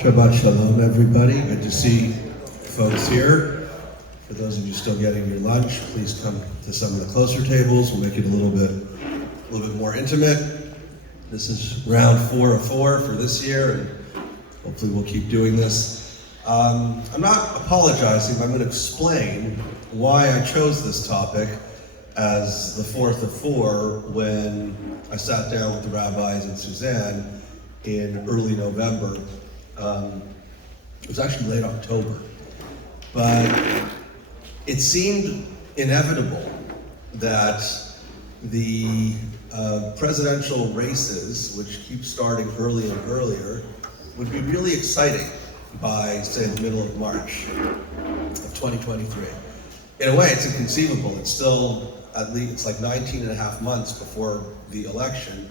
Shabbat Shalom, everybody. Good to see folks here. For those of you still getting your lunch, please come to some of the closer tables. We'll make it a little bit more intimate. This is round 4 of 4 for this year, and hopefully we'll keep doing this. I'm not apologizing, but I'm going to explain why I chose this topic as the 4th of 4 when I sat down with the rabbis and Suzanne in early November. It was actually late October, but it seemed inevitable that the presidential races, which keep starting earlier and earlier, would be really exciting by, say, the middle of March of 2023. In a way, it's inconceivable. It's still, at least, it's like 19 and a half months before the election.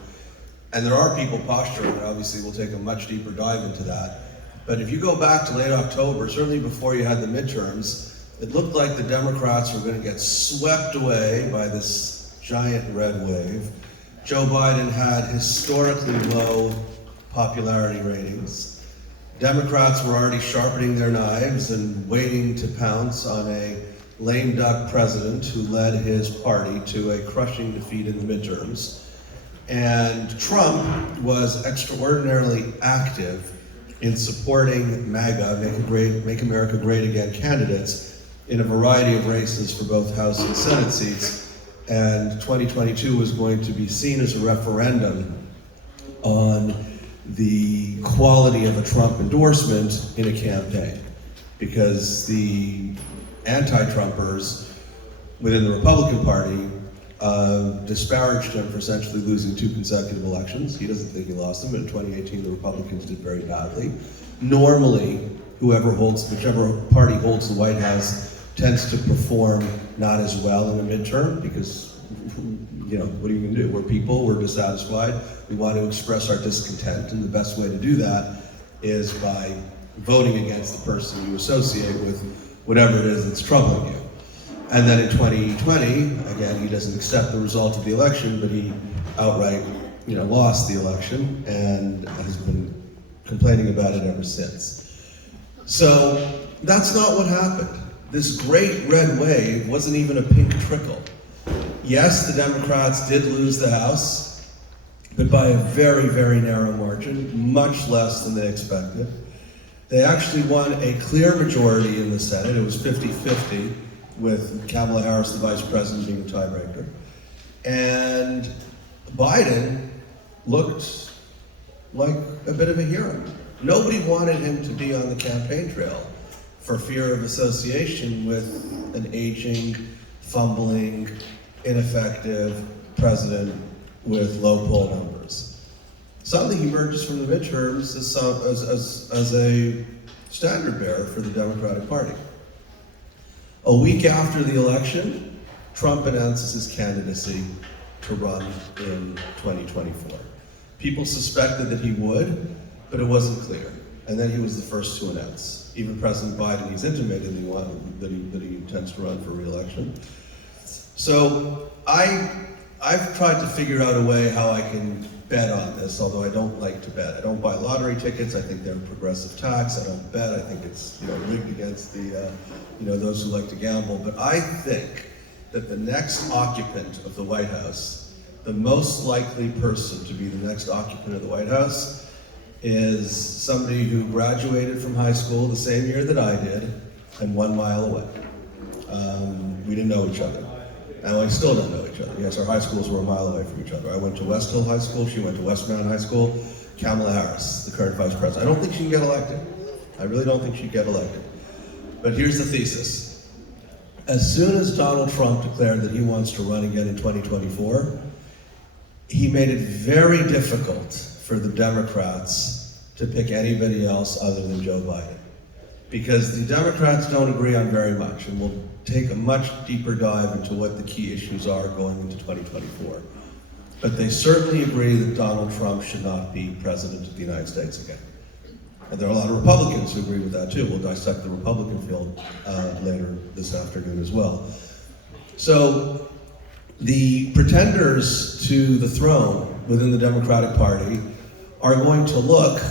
And there are people posturing, and obviously we'll take a much deeper dive into that. But if you go back to late October, certainly before you had the midterms, it looked like the Democrats were going to get swept away by this giant red wave. Joe Biden had historically low popularity ratings. Democrats were already sharpening their knives and waiting to pounce on a lame duck president who led his party to a crushing defeat in the midterms. And Trump was extraordinarily active in supporting MAGA, Make America Great Again candidates in a variety of races for both House and Senate seats. And 2022 was going to be seen as a referendum on the quality of a Trump endorsement in a campaign, because the anti-Trumpers within the Republican Party disparaged him for essentially losing 2 consecutive elections. He doesn't think he lost them. In 2018, the Republicans did very badly. Normally, whichever party holds the White House tends to perform not as well in a midterm because, what are you going to do? We're people, we're dissatisfied, we want to express our discontent, and the best way to do that is by voting against the person you associate with whatever it is that's troubling you. And then in 2020, again, he doesn't accept the result of the election, but he outright, lost the election and has been complaining about it ever since. So that's not what happened. This great red wave wasn't even a pink trickle. Yes, the Democrats did lose the House, but by a very, very narrow margin, much less than they expected. They actually won a clear majority in the Senate. It was 50-50. With Kamala Harris, the vice president, being the tiebreaker. And Biden looked like a bit of a hero. Nobody wanted him to be on the campaign trail for fear of association with an aging, fumbling, ineffective president with low poll numbers. Suddenly he emerges from the midterms as a standard bearer for the Democratic Party. A week after the election, Trump announces his candidacy to run in 2024. People suspected that he would, but it wasn't clear. And then he was the first to announce. Even President Biden, he's intimated that he intends to run for re-election. So I've tried to figure out a way how I can bet on this, although I don't like to bet. I don't buy lottery tickets. I think they're a progressive tax. I don't bet. I think it's rigged against the those who like to gamble. But I think that the next occupant of the White House, the most likely person to be the next occupant of the White House, is somebody who graduated from high school the same year that I did and 1 mile away. We didn't know each other. And we still don't know each other. Yes, our high schools were a mile away from each other. I went to West Hill High School, she went to Westmount High School. Kamala Harris, the current vice president. I don't think she can get elected. I really don't think she can get elected. But here's the thesis. As soon as Donald Trump declared that he wants to run again in 2024, he made it very difficult for the Democrats to pick anybody else other than Joe Biden. Because the Democrats don't agree on very much, and we'll take a much deeper dive into what the key issues are going into 2024. But they certainly agree that Donald Trump should not be president of the United States again. And there are a lot of Republicans who agree with that too. We'll dissect the Republican field later this afternoon as well. So the pretenders to the throne within the Democratic Party are going to look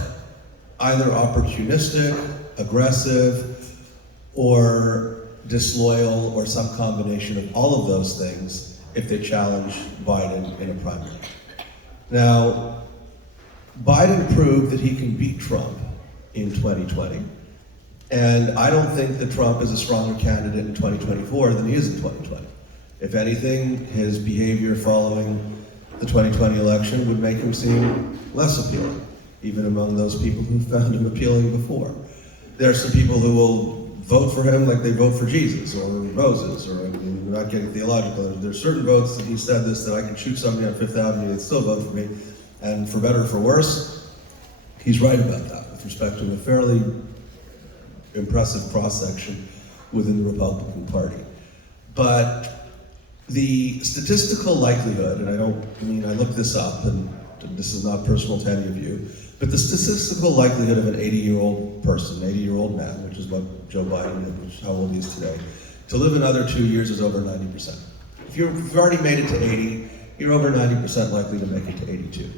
either opportunistic, aggressive, or disloyal, or some combination of all of those things if they challenge Biden in a primary. Now, Biden proved that he can beat Trump in 2020, and I don't think that Trump is a stronger candidate in 2024 than he is in 2020. If anything, his behavior following the 2020 election would make him seem less appealing, even among those people who found him appealing before. There are some people who will vote for him like they vote for Jesus or Moses, or we're not getting theological. There's certain votes that he said this, that I can shoot somebody on Fifth Avenue and still vote for me, and for better or for worse, he's right about that with respect to a fairly impressive cross-section within the Republican Party. But the statistical likelihood, and I looked this up, and this is not personal to any of you, but the statistical likelihood of an 80-year-old person, 80-year-old man, which is what Joe Biden is, which is how old he is today, to live another 2 years is over 90%. If you've already made it to 80, you're over 90% likely to make it to 82.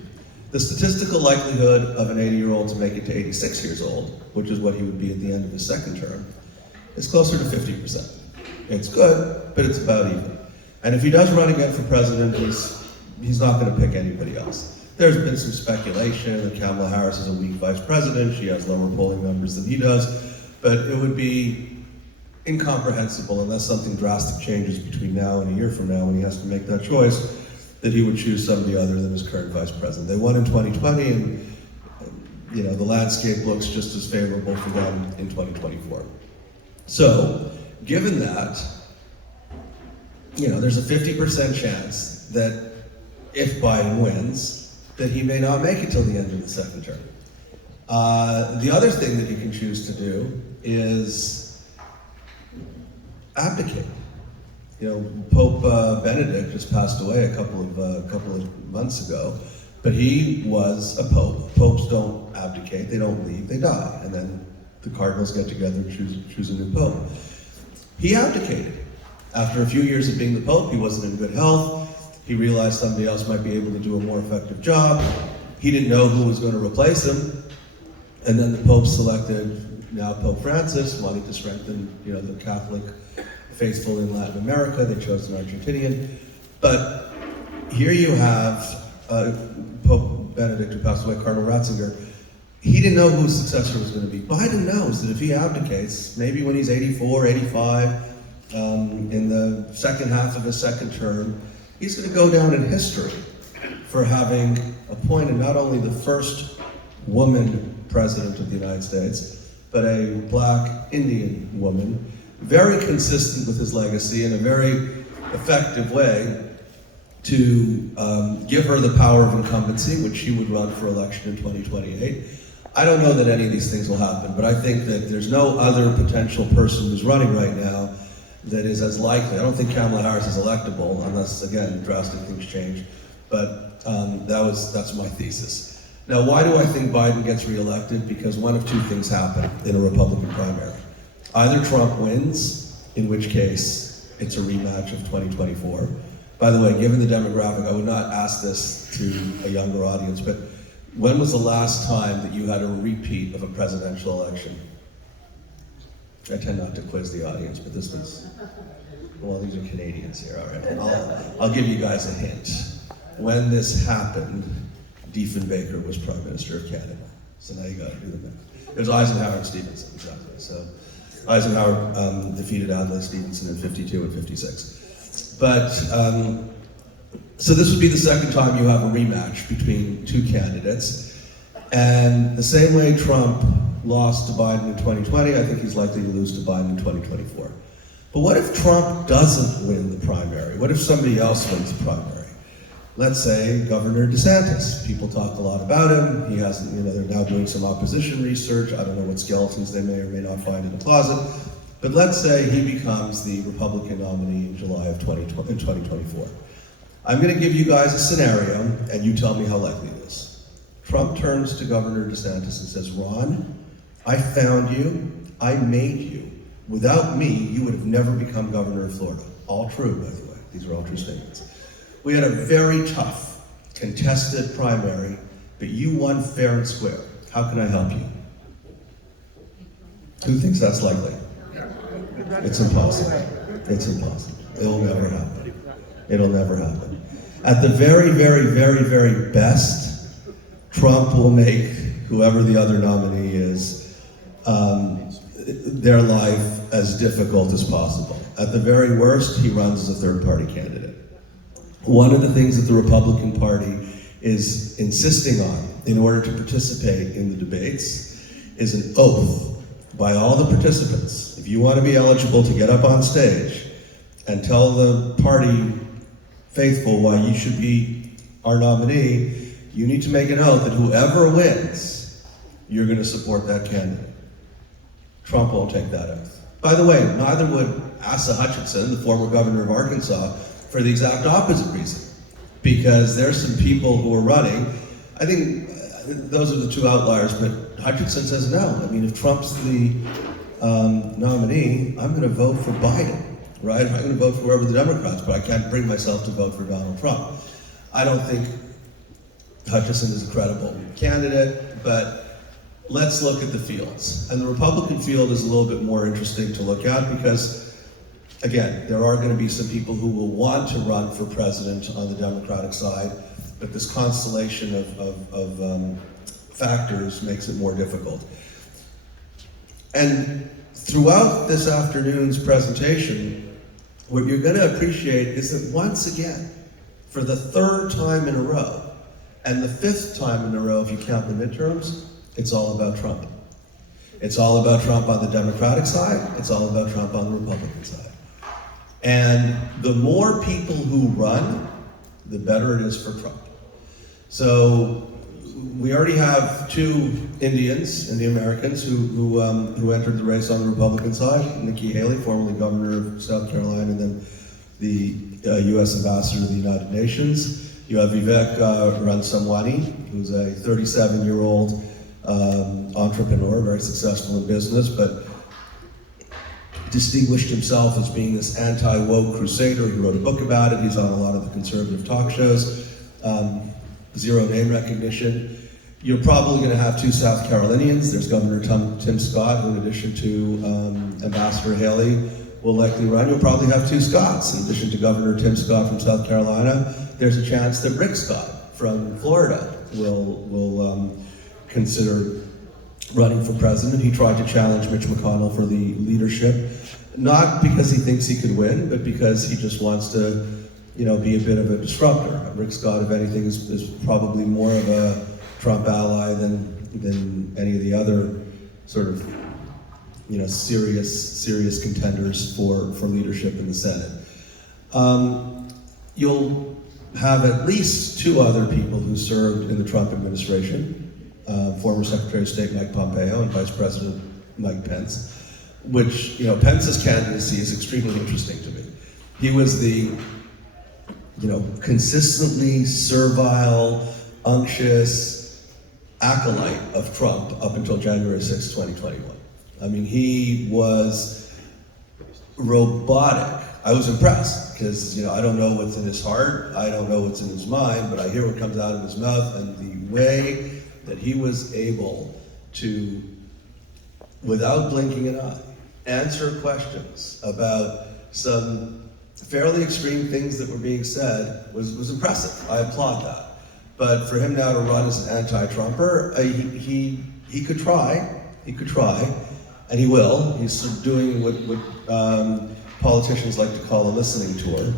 The statistical likelihood of an 80-year-old to make it to 86 years old, which is what he would be at the end of his second term, is closer to 50%. It's good, but it's about even. And if he does run again for president, he's not going to pick anybody else. There's been some speculation that Kamala Harris is a weak vice president. She has lower polling numbers than he does, but it would be incomprehensible unless something drastic changes between now and a year from now when he has to make that choice, that he would choose somebody other than his current vice president. They won in 2020, and the landscape looks just as favorable for them in 2024. So, given that, there's a 50% chance that if Biden wins, that he may not make it till the end of the second term. The other thing that you can choose to do is abdicate. Pope Benedict just passed away a couple of months ago, but he was a pope. Popes don't abdicate; they don't leave; they die, and then the cardinals get together and choose a new pope. He abdicated. After a few years of being the pope, he wasn't in good health. He realized somebody else might be able to do a more effective job. He didn't know who was going to replace him. And then the Pope selected now Pope Francis, wanting to strengthen, the Catholic faithful in Latin America. They chose an Argentinian. But here you have Pope Benedict, who passed away, Cardinal Ratzinger. He didn't know who his successor was going to be. Biden knows that if he abdicates, maybe when he's 84, 85, in the second half of his second term, he's going to go down in history for having appointed not only the first woman president of the United States, but a black Indian woman, very consistent with his legacy in a very effective way to give her the power of incumbency, which she would run for election in 2028. I don't know that any of these things will happen, but I think that there's no other potential person who's running right now that is as likely. I don't think Kamala Harris is electable unless, again, drastic things change. But that's my thesis. Now, why do I think Biden gets reelected? Because one of two things happen in a Republican primary. Either Trump wins, in which case it's a rematch of 2024. By the way, given the demographic, I would not ask this to a younger audience, but when was the last time that you had a repeat of a presidential election? I tend not to quiz the audience, but this one's, well, these are Canadians here, all right. I'll give you guys a hint. When this happened, Diefenbaker was Prime Minister of Canada. So now you got to do the math. It was Eisenhower and Stevenson, exactly. So Eisenhower defeated Adlai Stevenson in 52 and 56. But, so this would be the second time you have a rematch between two candidates. And the same way Trump lost to Biden in 2020, I think he's likely to lose to Biden in 2024. But what if Trump doesn't win the primary? What if somebody else wins the primary? Let's say Governor DeSantis. People talk a lot about him. He hasn't, they're now doing some opposition research. I don't know what skeletons they may or may not find in the closet. But let's say he becomes the Republican nominee in July of 2024. I'm going to give you guys a scenario, and you tell me how likely it is. Trump turns to Governor DeSantis and says, Ron, I found you, I made you. Without me, you would have never become governor of Florida. All true, by the way. These are all true statements. We had a very tough, contested primary, but you won fair and square. How can I help you? Who thinks that's likely? It's impossible. It's impossible. It'll never happen. It'll never happen. At the very, very, very, very best, Trump will make whoever the other nominee is, their life as difficult as possible. At the very worst, he runs as a third-party candidate. One of the things that the Republican Party is insisting on in order to participate in the debates is an oath by all the participants. If you want to be eligible to get up on stage and tell the party faithful why you should be our nominee, you need to make an oath that whoever wins, you're going to support that candidate. Trump won't take that oath. By the way, neither would Asa Hutchinson, the former governor of Arkansas, for the exact opposite reason. Because there's some people who are running, I think those are the two outliers, but Hutchinson says no. I mean, if Trump's the nominee, I'm going to vote for Biden, right? I'm going to vote for whoever the Democrats, but I can't bring myself to vote for Donald Trump. I don't think Hutchinson is a credible candidate, but let's look at the fields. And the Republican field is a little bit more interesting to look at because, again, there are going to be some people who will want to run for president on the Democratic side, but this constellation of factors makes it more difficult. And throughout this afternoon's presentation, what you're going to appreciate is that once again, for the third time in a row, and the fifth time in a row if you count the midterms, it's all about Trump. It's all about Trump on the Democratic side, it's all about Trump on the Republican side. And the more people who run, the better it is for Trump. So we already have two Indians, Indian Americans, who entered the race on the Republican side. Nikki Haley, formerly governor of South Carolina, and then the U.S. ambassador to the United Nations. You have Vivek Ramaswamy, who's a 37-year-old entrepreneur, very successful in business, but distinguished himself as being this anti-woke crusader. He wrote a book about it. He's on a lot of the conservative talk shows. Zero name recognition. You're probably going to have two South Carolinians. There's Governor Tim Scott, who in addition to Ambassador Haley will likely run. You'll probably have two Scotts. In addition to Governor Tim Scott from South Carolina, there's a chance that Rick Scott from Florida will consider running for president. He tried to challenge Mitch McConnell for the leadership, not because he thinks he could win, but because he just wants to, be a bit of a disruptor. Rick Scott, if anything, is probably more of a Trump ally than any of the other sort of, serious contenders for leadership in the Senate. You'll have at least two other people who served in the Trump administration, former Secretary of State Mike Pompeo and Vice President Mike Pence, which, Pence's candidacy is extremely interesting to me. He was the, consistently servile, unctuous acolyte of Trump up until January 6, 2021. I mean, he was robotic. I was impressed because, I don't know what's in his heart, I don't know what's in his mind, but I hear what comes out of his mouth, and the way that he was able to, without blinking an eye, answer questions about some fairly extreme things that were being said was impressive. I applaud that. But for him now to run as an anti-Trumper, he could try, and he will. He's sort of doing what politicians like to call a listening tour,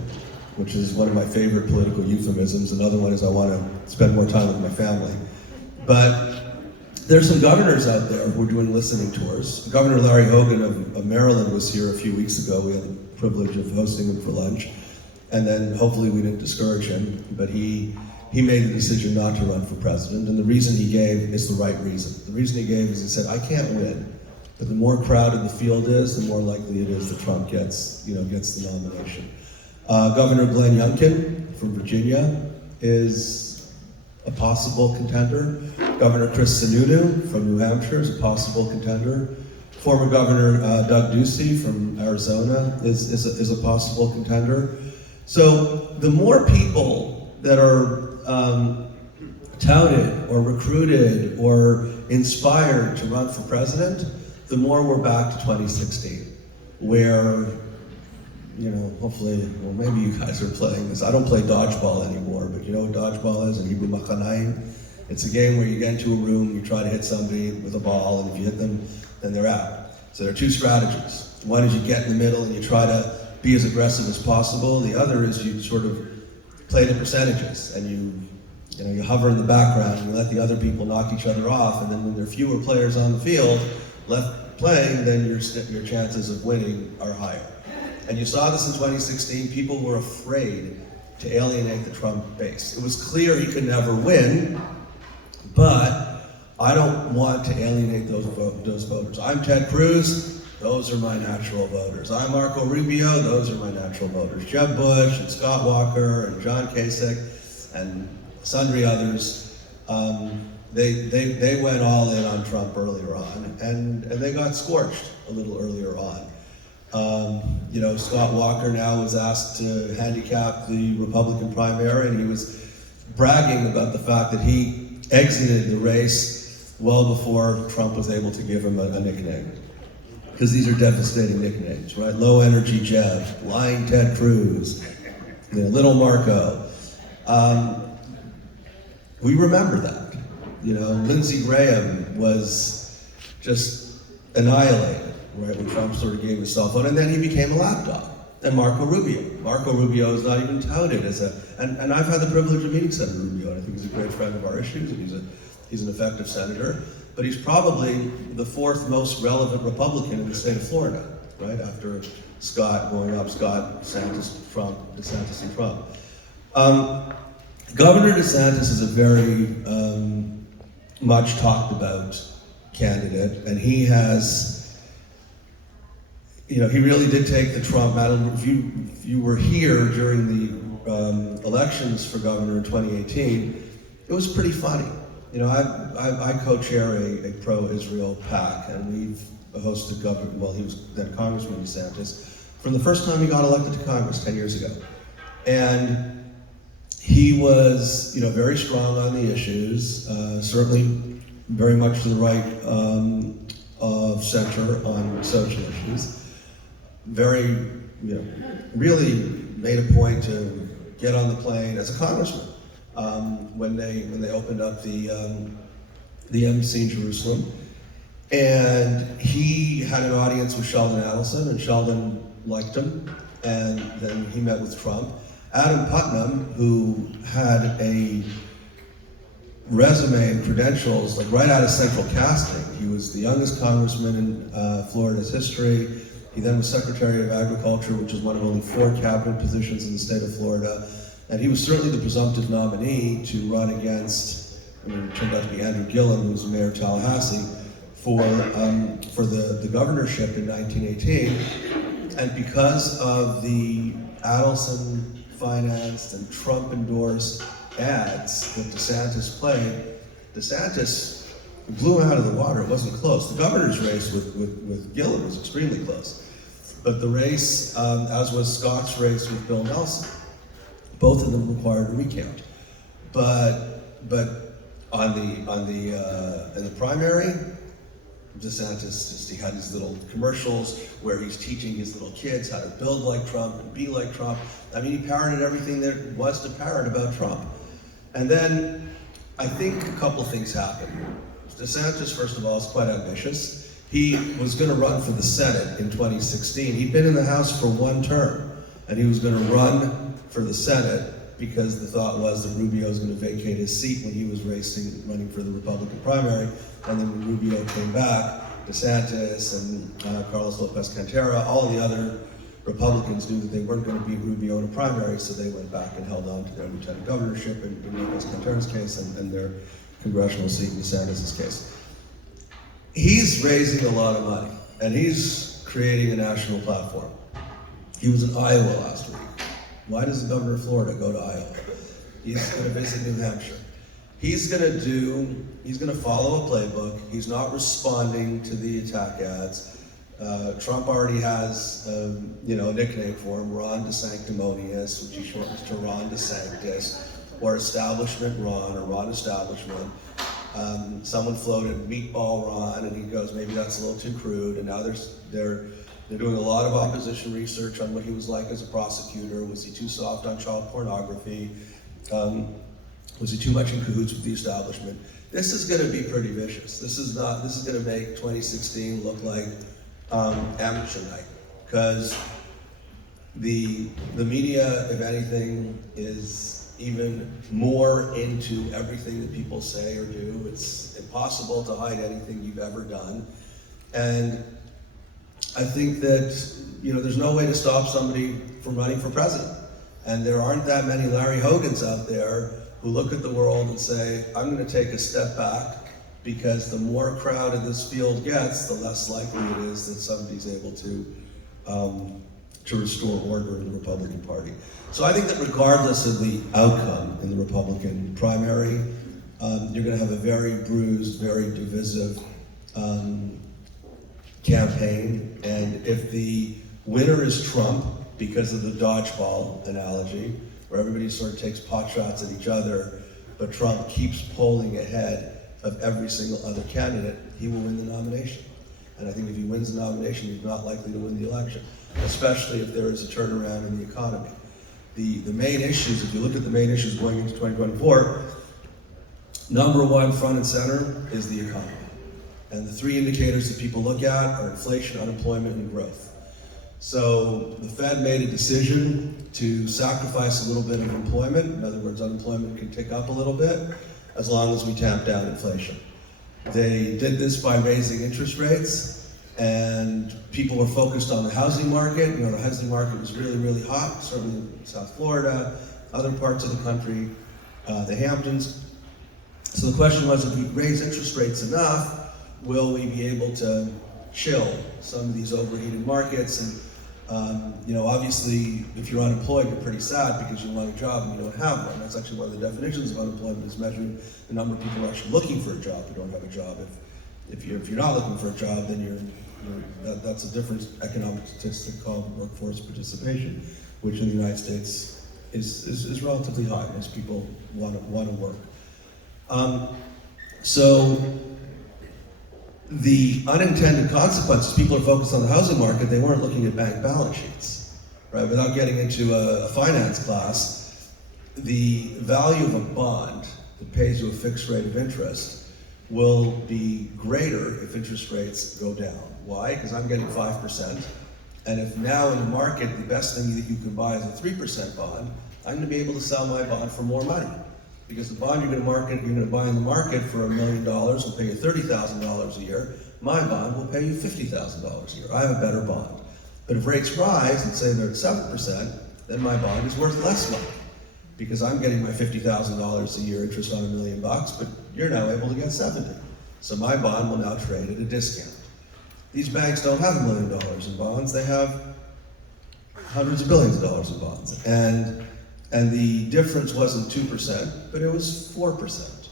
which is one of my favorite political euphemisms. Another one is I want to spend more time with my family. But there's some governors out there who are doing listening tours. Governor Larry Hogan of Maryland was here a few weeks ago. We had the privilege of hosting him for lunch. And then hopefully we didn't discourage him, but he made the decision not to run for president. And the reason he gave is the right reason. The reason he gave is he said, I can't win. But the more crowded the field is, the more likely it is that Trump gets the nomination. Governor Glenn Youngkin from Virginia is a possible contender. Governor Chris Sununu from New Hampshire is a possible contender. Former Governor Doug Ducey from Arizona is a possible contender. So the more people that are touted or recruited or inspired to run for president, the more we're back to 2016, where, hopefully, well, maybe you guys are playing this. I don't play dodgeball anymore, but you know what dodgeball is in Hebrew, machanayim? It's a game where you get into a room, you try to hit somebody with a ball, and if you hit them, then they're out. So there are two strategies. One is you get in the middle and you try to be as aggressive as possible. The other is you sort of play the percentages, and you hover in the background and you let the other people knock each other off, and then when there are fewer players on the field left playing, then your chances of winning are higher. And you saw this in 2016. People were afraid to alienate the Trump base. It was clear he could never win, but I don't want to alienate those voters. I'm Ted Cruz, those are my natural voters. I'm Marco Rubio, those are my natural voters. Jeb Bush and Scott Walker and John Kasich and sundry others, they went all in on Trump earlier on, and they got scorched a little earlier on. Scott Walker now was asked to handicap the Republican primary, and he was bragging about the fact that he exited the race well before Trump was able to give him a nickname. Because these are devastating nicknames, right? Low energy Jeb, lying Ted Cruz, little Marco. We remember that. Lindsey Graham was just annihilated, right, when Trump sort of gave his cell phone, and then he became a lapdog. And Marco Rubio is not even touted as and I've had the privilege of meeting Senator Rubio, and I think he's a great friend of our issues, and he's an effective senator, but he's probably the fourth most relevant Republican in the state of Florida, right, after Scott, DeSantis, and Trump. Governor DeSantis is a very much talked about candidate, and he has, he really did take the Trump battle. If you were here during the elections for governor in 2018, it was pretty funny. I co-chair a pro-Israel PAC, and we've hosted he was then Congressman DeSantis, from the first time he got elected to Congress 10 years ago. And he was, very strong on the issues, certainly very much to the right of center on social issues. Very, really made a point to get on the plane as a congressman when they opened up the embassy in Jerusalem, and he had an audience with Sheldon Adelson, and Sheldon liked him, and then he met with Trump. Adam Putnam, who had a resume and credentials like right out of central casting. He was the youngest congressman in Florida's history. He then was Secretary of Agriculture, which is one of only 4 cabinet positions in the state of Florida. And he was certainly the presumptive nominee to run against, it turned out to be Andrew Gillum, who was mayor of Tallahassee, for the governorship in 1918. And because of the Adelson financed and Trump endorsed ads that DeSantis played, DeSantis blew him out of the water. It wasn't close. The governor's race with Gillum was extremely close. But the race, as was Scott's race with Bill Nelson, both of them required a recount. But in the primary, DeSantis, he had his little commercials where he's teaching his little kids how to build like Trump and be like Trump. He parroted everything there was to parrot about Trump. And then I think a couple things happened. DeSantis, first of all, is quite ambitious. He was going to run for the Senate in 2016. He'd been in the House for 1 term, and he was going to run for the Senate because the thought was that Rubio was going to vacate his seat when he was running for the Republican primary. And then when Rubio came back, DeSantis and Carlos Lopez-Cantera, all of the other Republicans knew that they weren't going to beat Rubio in a primary, so they went back and held on to their lieutenant governorship in Lopez-Cantera's case and their congressional seat in DeSantis' case. He's raising a lot of money, and he's creating a national platform. He was in Iowa last week. Why does the governor of Florida go to Iowa? He's going to visit New Hampshire. He's going to follow a playbook. He's not responding to the attack ads. Trump already has, a nickname for him, Ron DeSanctimonious, which he shortens to Ron DeSantis, or Establishment Ron, or Ron Establishment. Someone floated Meatball Ron, and he goes, maybe that's a little too crude. And now they're doing a lot of opposition research on what he was like as a prosecutor. Was he too soft on child pornography? Was he too much in cahoots with the establishment? This is going to be pretty vicious. This is going to make 2016 look like amateur night, because the media, if anything, is even more into everything that people say or do. It's impossible to hide anything you've ever done. And I think that, there's no way to stop somebody from running for president. And there aren't that many Larry Hogans out there who look at the world and say, I'm going to take a step back, because the more crowded this field gets, the less likely it is that somebody's able to restore order in the Republican Party. So I think that regardless of the outcome in the Republican primary, you're going to have a very bruised, very divisive campaign. And if the winner is Trump, because of the dodgeball analogy, where everybody sort of takes pot shots at each other, but Trump keeps polling ahead of every single other candidate, he will win the nomination. And I think if he wins the nomination, he's not likely to win the election, especially if there is a turnaround in the economy. The main issues, if you look at the main issues going into 2024, number one, front and center, is the economy. And the three indicators that people look at are inflation, unemployment, and growth. So the Fed made a decision to sacrifice a little bit of employment. In other words, unemployment can tick up a little bit as long as we tamp down inflation. They did this by raising interest rates, and people were focused on the housing market. The housing market was really, really hot, certainly in South Florida, other parts of the country, the Hamptons. So the question was, if we raise interest rates enough, will we be able to chill some of these overheated markets? And obviously, if you're unemployed, you're pretty sad because you want a job and you don't have one. That's actually one of the definitions of unemployment, is measuring the number of people who are actually looking for a job who don't have a job. If you're not looking for a job, then that's a different economic statistic called workforce participation, which in the United States is relatively high. Most people want to work. So the unintended consequences, people are focused on the housing market, they weren't looking at bank balance sheets, right? Without getting into a finance class, the value of a bond that pays you a fixed rate of interest will be greater if interest rates go down. Why? Because I'm getting 5%, and if now in the market, the best thing that you can buy is a 3% bond, I'm gonna be able to sell my bond for more money. Because the bond you're going to buy in the market for $1 million will pay you $30,000 a year. My bond will pay you $50,000 a year. I have a better bond. But if rates rise, and say they're at 7%, then my bond is worth less money, because I'm getting my $50,000 a year interest on $1 million, but you're now able to get 70. So my bond will now trade at a discount. These banks don't have $1 million in bonds; they have hundreds of billions of dollars in bonds. And the difference wasn't 2%, but it was 4%.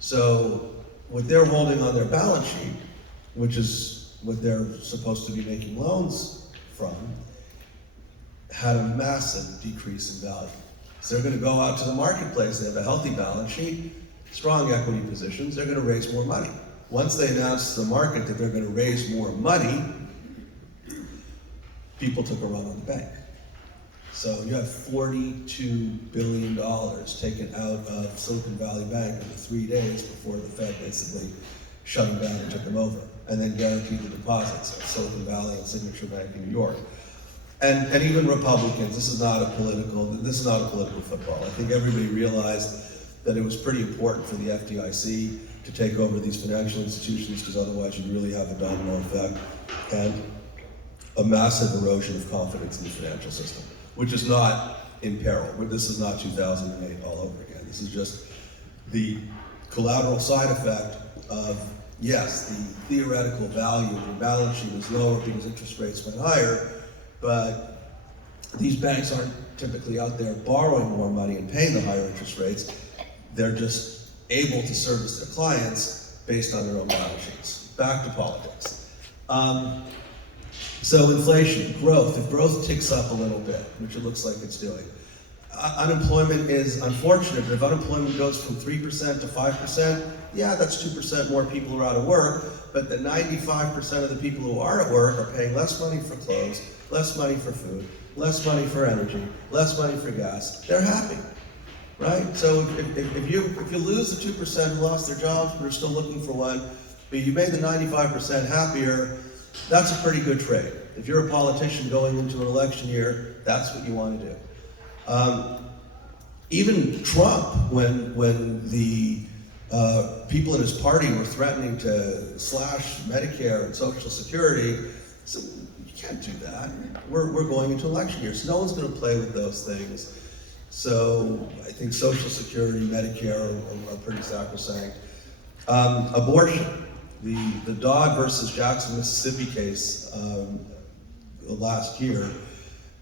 So what they're holding on their balance sheet, which is what they're supposed to be making loans from, had a massive decrease in value. So they're going to go out to the marketplace. They have a healthy balance sheet, strong equity positions. They're going to raise more money. Once they announce to the market that they're going to raise more money, people took a run on the bank. So you have $42 billion taken out of Silicon Valley Bank in the 3 days before the Fed basically shut them down and took them over, and then guaranteed the deposits of Silicon Valley and Signature Bank in New York. And even Republicans, this is not a political football. I think everybody realized that it was pretty important for the FDIC to take over these financial institutions, because otherwise you'd really have a domino effect and a massive erosion of confidence in the financial system, which is not in peril. This is not 2008 all over again. This is just the collateral side effect of, yes, the theoretical value of your balance sheet is lower because interest rates went higher, but these banks aren't typically out there borrowing more money and paying the higher interest rates. They're just able to service their clients based on their own balance sheets. Back to politics. So inflation, growth. If growth ticks up a little bit, which it looks like it's doing, Unemployment is unfortunate, but if unemployment goes from 3% to 5%, yeah, that's 2% more people who are out of work, but the 95% of the people who are at work are paying less money for clothes, less money for food, less money for energy, less money for gas. They're happy, right? So if you lose the 2% who lost their jobs but are still looking for one, but you made the 95% happier, that's a pretty good trade. If you're a politician going into an election year, that's what you want to do. Even Trump, when the people in his party were threatening to slash Medicare and Social Security, said, you can't do that. We're going into election year, so no one's going to play with those things. So I think Social Security, Medicare are pretty sacrosanct. Abortion, the Dodd versus Jackson, Mississippi case last year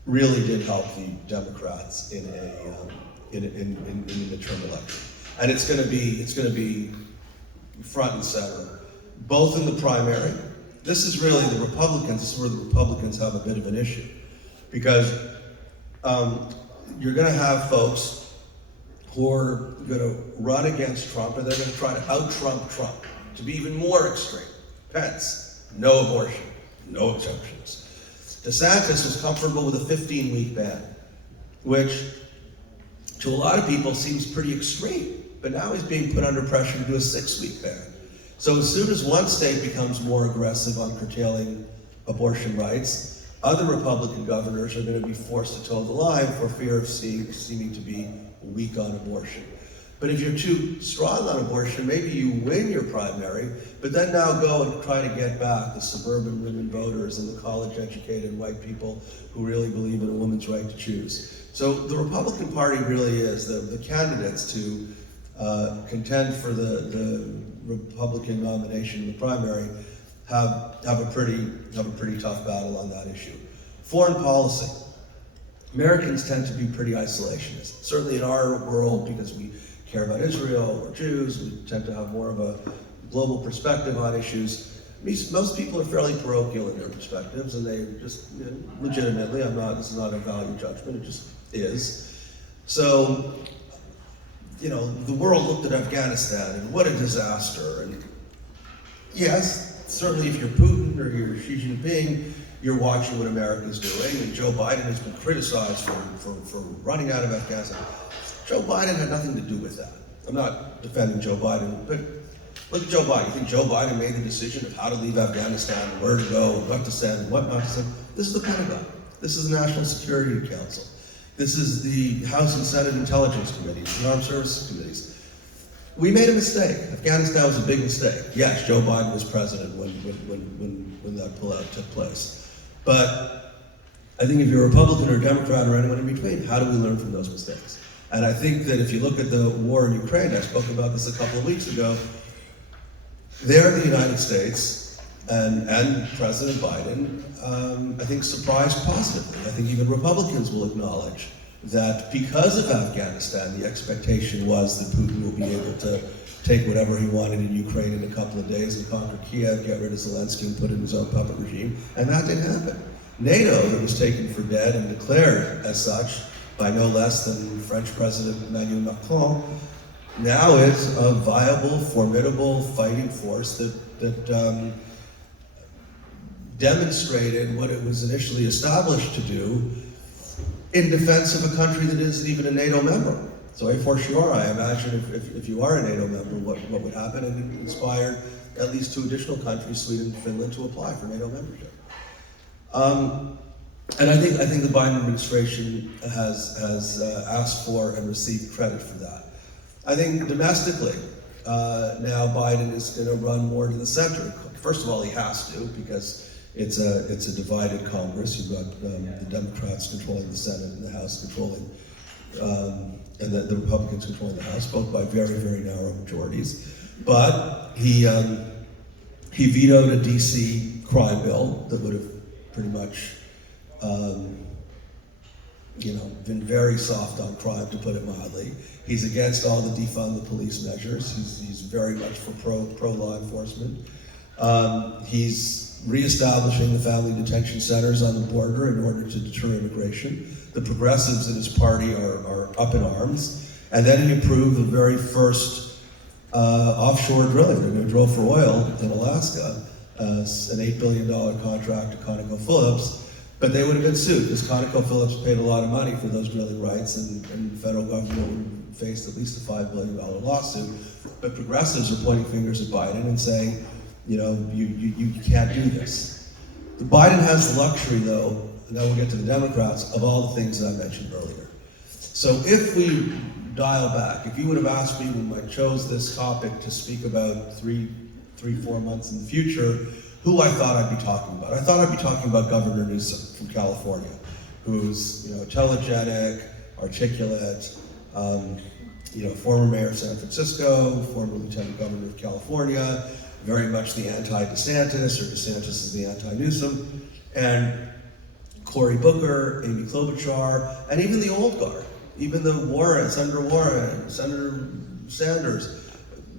really did help the Democrats in the midterm election, and it's going to be front and center, both in the primary. This is really the Republicans. This is where the Republicans have a bit of an issue, because you're going to have folks who are going to run against Trump, and they're going to try to out-Trump Trump to be even more extreme. Pence, no abortion, no exemptions. DeSantis was comfortable with a 15-week ban, which to a lot of people seems pretty extreme, but now he's being put under pressure to do a 6-week ban. So as soon as one state becomes more aggressive on curtailing abortion rights, other Republican governors are going to be forced to toe the line for fear of seeming to be weak on abortion. But if you're too strong on abortion, maybe you win your primary, but then now go and try to get back the suburban women voters and the college-educated white people who really believe in a woman's right to choose. So the Republican Party really is, the candidates to contend for the Republican nomination in the primary have a pretty tough battle on that issue. Foreign policy. Americans tend to be pretty isolationist, certainly in our world, because we care about Israel or Jews. We tend to have more of a global perspective on issues. Most people are fairly parochial in their perspectives, and they just, legitimately, this is not a value judgment, it just is. So, the world looked at Afghanistan, and what a disaster. And yes, certainly if you're Putin or you're Xi Jinping, you're watching what America's doing, and Joe Biden has been criticized for running out of Afghanistan. Joe Biden had nothing to do with that. I'm not defending Joe Biden, but look at Joe Biden. You think Joe Biden made the decision of how to leave Afghanistan, where to go, what to send, what not to send? This is the Pentagon. This is the National Security Council. This is the House and Senate Intelligence Committees and Armed Services Committees. We made a mistake. Afghanistan was a big mistake. Yes, Joe Biden was president when that pullout took place. But I think if you're a Republican or a Democrat or anyone in between, how do we learn from those mistakes? And I think that if you look at the war in Ukraine, I spoke about this a couple of weeks ago, there the United States and President Biden, I think, surprised positively. I think even Republicans will acknowledge that because of Afghanistan, the expectation was that Putin will be able to take whatever he wanted in Ukraine in a couple of days and conquer Kiev, get rid of Zelensky and put in his own puppet regime, and that didn't happen. NATO, that was taken for dead and declared as such by no less than French President Emmanuel Macron, now is a viable, formidable fighting force that demonstrated what it was initially established to do in defense of a country that isn't even a NATO member. So for sure, I imagine if you are a NATO member, what would happen, and it inspired at least 2 additional countries, Sweden and Finland, to apply for NATO membership. And I think the Biden administration has asked for and received credit for that. I think domestically, now Biden is going to run more to the center. First of all, he has to, because it's a divided Congress. You've got the Democrats controlling the Senate and the House controlling, and the Republicans controlling the House, both by very, very narrow majorities. But he vetoed a DC crime bill that would have pretty much been very soft on crime, to put it mildly. He's against all the defund the police measures. He's very much for pro law enforcement. He's reestablishing the family detention centers on the border in order to deter immigration. The progressives in his party are up in arms. And then he approved the very first offshore drilling. They're going to drill for oil in Alaska, an $8 billion contract to ConocoPhillips. But they would have been sued because ConocoPhillips paid a lot of money for those drilling rights, and the federal government would face at least a $5 billion lawsuit. But progressives are pointing fingers at Biden and saying, you know, you can't do this. Biden has the luxury, though, and then we'll get to the Democrats, of all the things that I mentioned earlier. So if we dial back, if you would have asked me when I chose this topic to speak about 4 months in the future, who I thought I'd be talking about. I thought I'd be talking about Governor Newsom from California, who's, you know, telegenic, articulate, former mayor of San Francisco, former lieutenant governor of California, very much the anti-DeSantis, or DeSantis is the anti-Newsom, and Cory Booker, Amy Klobuchar, and even the old guard, even the Warren, Senator Sanders,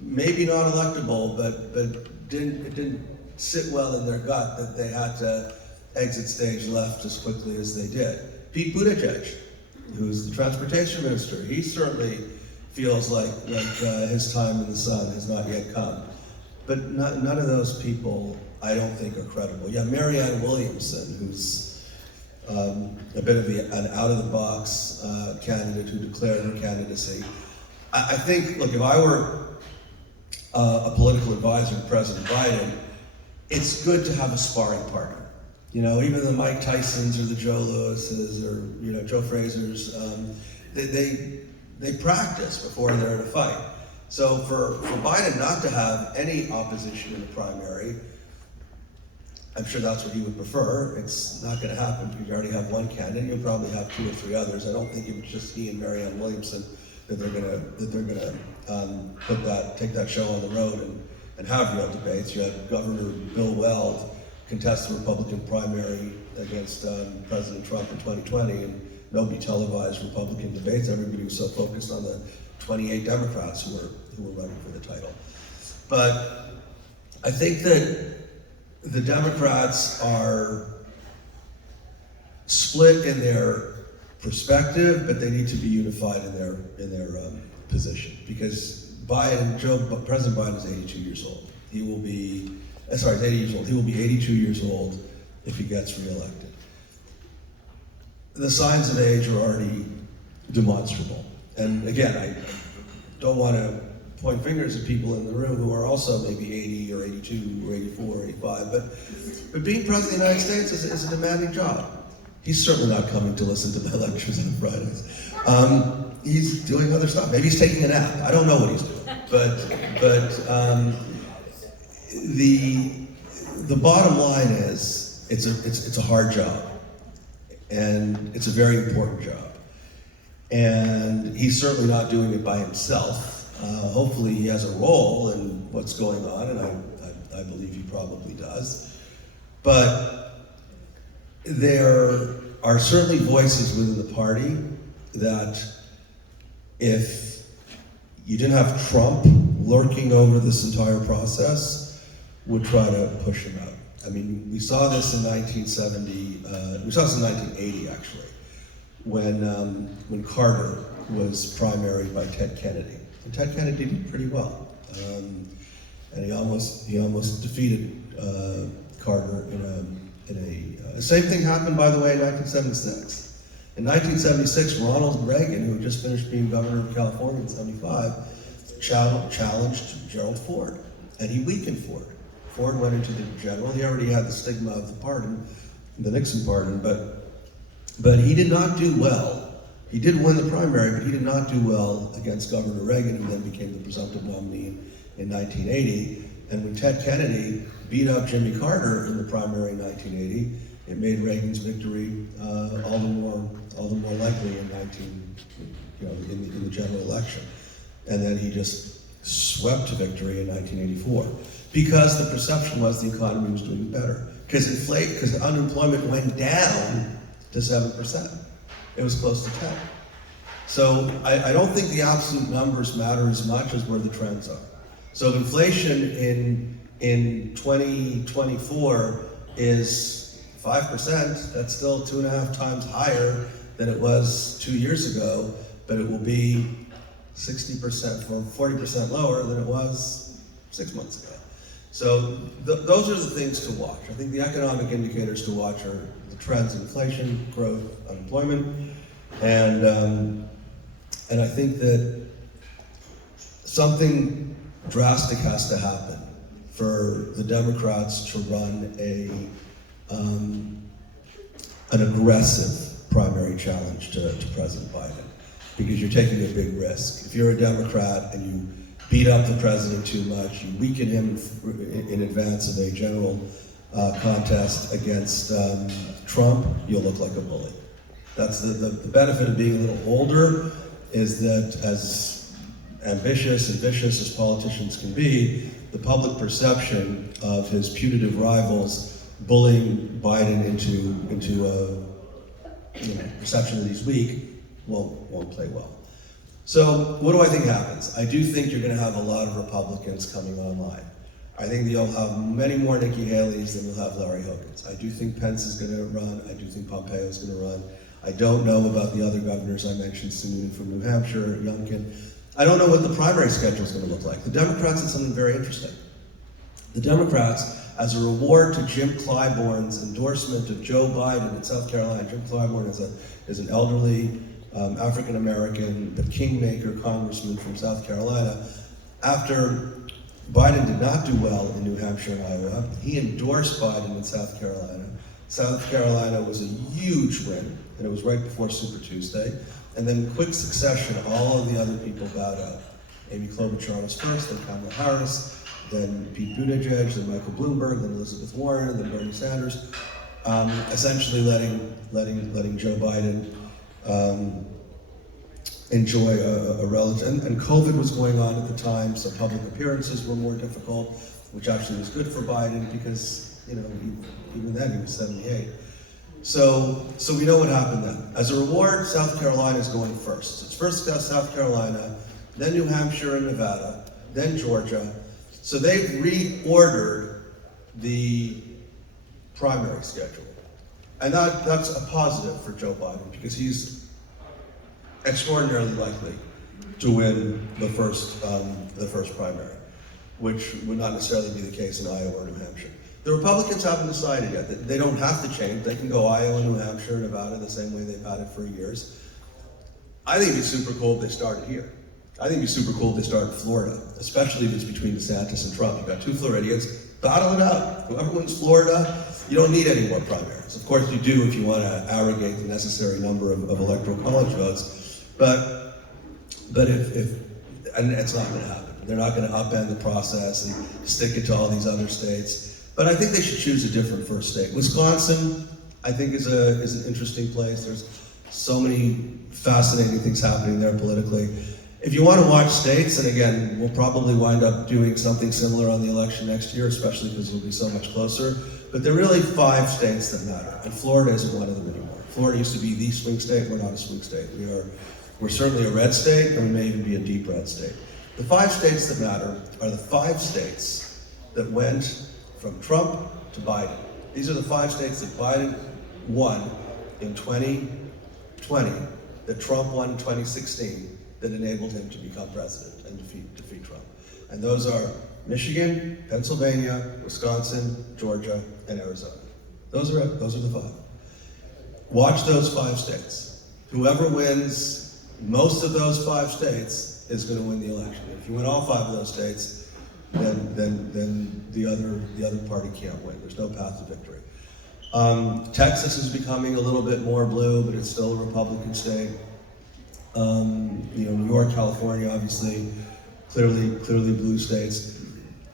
maybe not electable, but it didn't sit well in their gut that they had to exit stage left as quickly as they did. Pete Buttigieg, who's the transportation minister, he certainly feels like his time in the sun has not yet come. But none of those people, I don't think, are credible. Yeah, Marianne Williamson, who's a bit of an out-of-the-box candidate who declared her candidacy. I think, look, if I were a political advisor to President Biden, it's good to have a sparring partner. You know, even the Mike Tysons or the Joe Lewises or, you know, Joe Frazier's, they practice before they're in a fight. So for Biden not to have any opposition in the primary, I'm sure that's what he would prefer. It's not going to happen because you already have one candidate. You'll probably have 2 or 3 others. I don't think it was just he and Marianne Williamson that they're going to take that show on the road and have real debates. You had Governor Bill Weld contest the Republican primary against President Trump in 2020, and nobody televised Republican debates. Everybody was so focused on the 28 Democrats who were running for the title. But I think that the Democrats are split in their perspective, but they need to be unified in their position, because President Biden is 82 years old. He will be, 80 years old. He will be 82 years old if he gets reelected. The signs of age are already demonstrable. And again, I don't want to point fingers at people in the room who are also maybe 80 or 82 or 84 or 85, but being president of the United States is a demanding job. He's certainly not coming to listen to my lectures on Fridays. He's doing other stuff. Maybe he's taking a nap. I don't know what he's doing. But the bottom line is it's a hard job, and it's a very important job. And he's certainly not doing it by himself. Hopefully he has a role in what's going on, and I believe he probably does. But there are certainly voices within the party that if you didn't have Trump lurking over this entire process, would try to push him out. I mean, we saw this in 1970, we saw this in 1980 actually, when Carter was primaried by Ted Kennedy. And Ted Kennedy did pretty well. And he almost defeated Carter in a same thing happened, by the way, in 1976. In 1976, Ronald Reagan, who had just finished being governor of California in 75, challenged Gerald Ford, and he weakened Ford. Ford went into the general. He already had the stigma of the pardon, the Nixon pardon, but he did not do well. He did win the primary, but he did not do well against Governor Reagan, who then became the presumptive nominee in 1980. And when Ted Kennedy beat up Jimmy Carter in the primary in 1980, it made Reagan's victory all the more likely in the general election. And then he just swept to victory in 1984 because the perception was the economy was doing better. Because unemployment went down to 7%. It was close to 10. So I don't think the absolute numbers matter as much as where the trends are. So if inflation in 2024 is 5%, that's still 2.5 times higher than it was 2 years ago, but it will be 60% or 40% lower than it was 6 months ago. So those are the things to watch. I think the economic indicators to watch are the trends in inflation, growth, unemployment, and I think that something drastic has to happen for the Democrats to run an aggressive primary challenge to President Biden, because you're taking a big risk. If you're a Democrat and you beat up the president too much, you weaken him in advance of a general contest against Trump, you'll look like a bully. That's the benefit of being a little older, is that as ambitious and vicious as politicians can be, the public perception of his putative rivals bullying Biden into a perception that he's weak won't play well. So what do I think happens? I do think you're going to have a lot of Republicans coming online. I think you'll have many more Nikki Haley's than you'll have Larry Hogan's. I do think Pence is going to run. I do think Pompeo is going to run. I don't know about the other governors I mentioned, Sununu from New Hampshire, Youngkin. I don't know what the primary schedule is going to look like. The Democrats did something very interesting. The Democrats, as a reward to Jim Clyburn's endorsement of Joe Biden in South Carolina, Jim Clyburn is an elderly African-American, but kingmaker congressman from South Carolina. After Biden did not do well in New Hampshire and Iowa, he endorsed Biden in South Carolina. South Carolina was a huge win, and it was right before Super Tuesday. And then in quick succession, all of the other people bowed out. Amy Klobuchar was first, then Kamala Harris, then Pete Buttigieg, then Michael Bloomberg, then Elizabeth Warren, then Bernie Sanders, essentially letting Joe Biden enjoy a relative, and COVID was going on at the time, so public appearances were more difficult, which actually was good for Biden because, even then he was 78. So we know what happened then. As a reward, South Carolina is going first. It's first South Carolina, then New Hampshire and Nevada, then Georgia. So they've reordered the primary schedule. And that's a positive for Joe Biden, because he's extraordinarily likely to win the first primary, which would not necessarily be the case in Iowa or New Hampshire. The Republicans haven't decided yet. They don't have to change. They can go Iowa, New Hampshire, Nevada the same way they've had it for years. I think it'd be super cool if they started here. I think it'd be super cool if they started in Florida, especially if it's between DeSantis and Trump. You've got two Floridians, battle it out. Whoever wins Florida, you don't need any more primaries. Of course you do if you want to aggregate the necessary number of electoral college votes, but and it's not going to happen. They're not going to upend the process and stick it to all these other states. But I think they should choose a different first state. Wisconsin, I think, is an interesting place. There's so many fascinating things happening there politically. If you want to watch states, and again, we'll probably wind up doing something similar on the election next year, especially because it'll be so much closer. But there are really 5 states that matter, and Florida isn't one of them anymore. Florida used to be the swing state. We're not a swing state. We're certainly a red state, and we may even be a deep red state. The 5 states that matter are the 5 states that went from Trump to Biden. These are the 5 states that Biden won in 2020, that Trump won in 2016, that enabled him to become president and defeat Trump. And those are Michigan, Pennsylvania, Wisconsin, Georgia, and Arizona. Those are the 5. Watch those 5 states. Whoever wins most of those 5 states is going to win the election. If you win all 5 of those states, then the other party can't win. There's no path to victory. Texas is becoming a little bit more blue, but it's still a Republican state. New York, California, obviously, clearly blue states.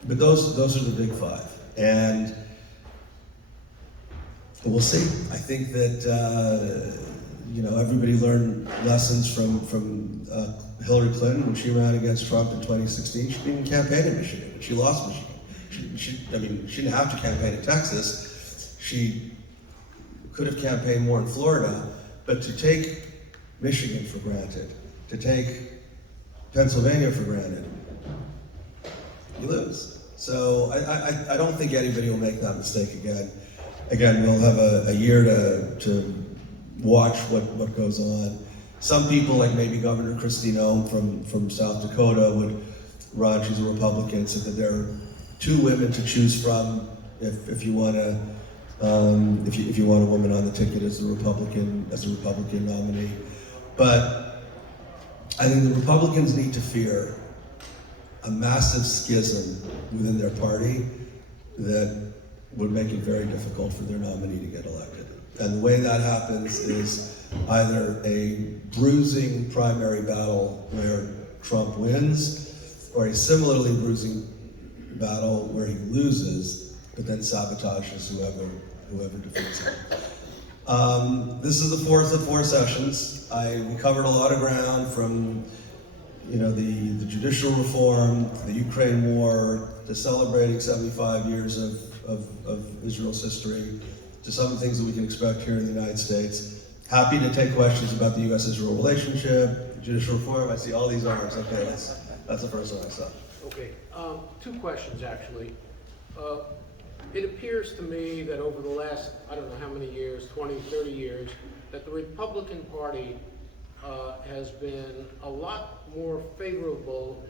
But those are the big 5, and we'll see. I think that everybody learned lessons from Hillary Clinton when she ran against Trump in 2016. She didn't even campaign in Michigan. She lost Michigan. She didn't have to campaign in Texas. She could have campaigned more in Florida, but to take Michigan for granted, to take Pennsylvania for granted, you lose. So I don't think anybody will make that mistake again. Again, we'll have a year to watch what goes on. Some people, like maybe Governor Kristi Noem from South Dakota, would run. She's a Republican, said that there are two women to choose from if you want to. If you want a woman on the ticket as a Republican nominee. But I think the Republicans need to fear a massive schism within their party that would make it very difficult for their nominee to get elected. And the way that happens is either a bruising primary battle where Trump wins, or a similarly bruising battle where he loses, but then sabotages whoever defeats him. This is the fourth of 4 sessions. We covered a lot of ground, from the judicial reform, the Ukraine war, to celebrating 75 years of Israel's history, to some of the things that we can expect here in the United States. Happy to take questions about the U.S.-Israel relationship, judicial reform. I see all these arms. Okay, that's the first one I saw. Okay, 2 questions actually. It appears to me that over the last, I don't know how many years, 20, 30 years, that the Republican Party has been a lot more favorable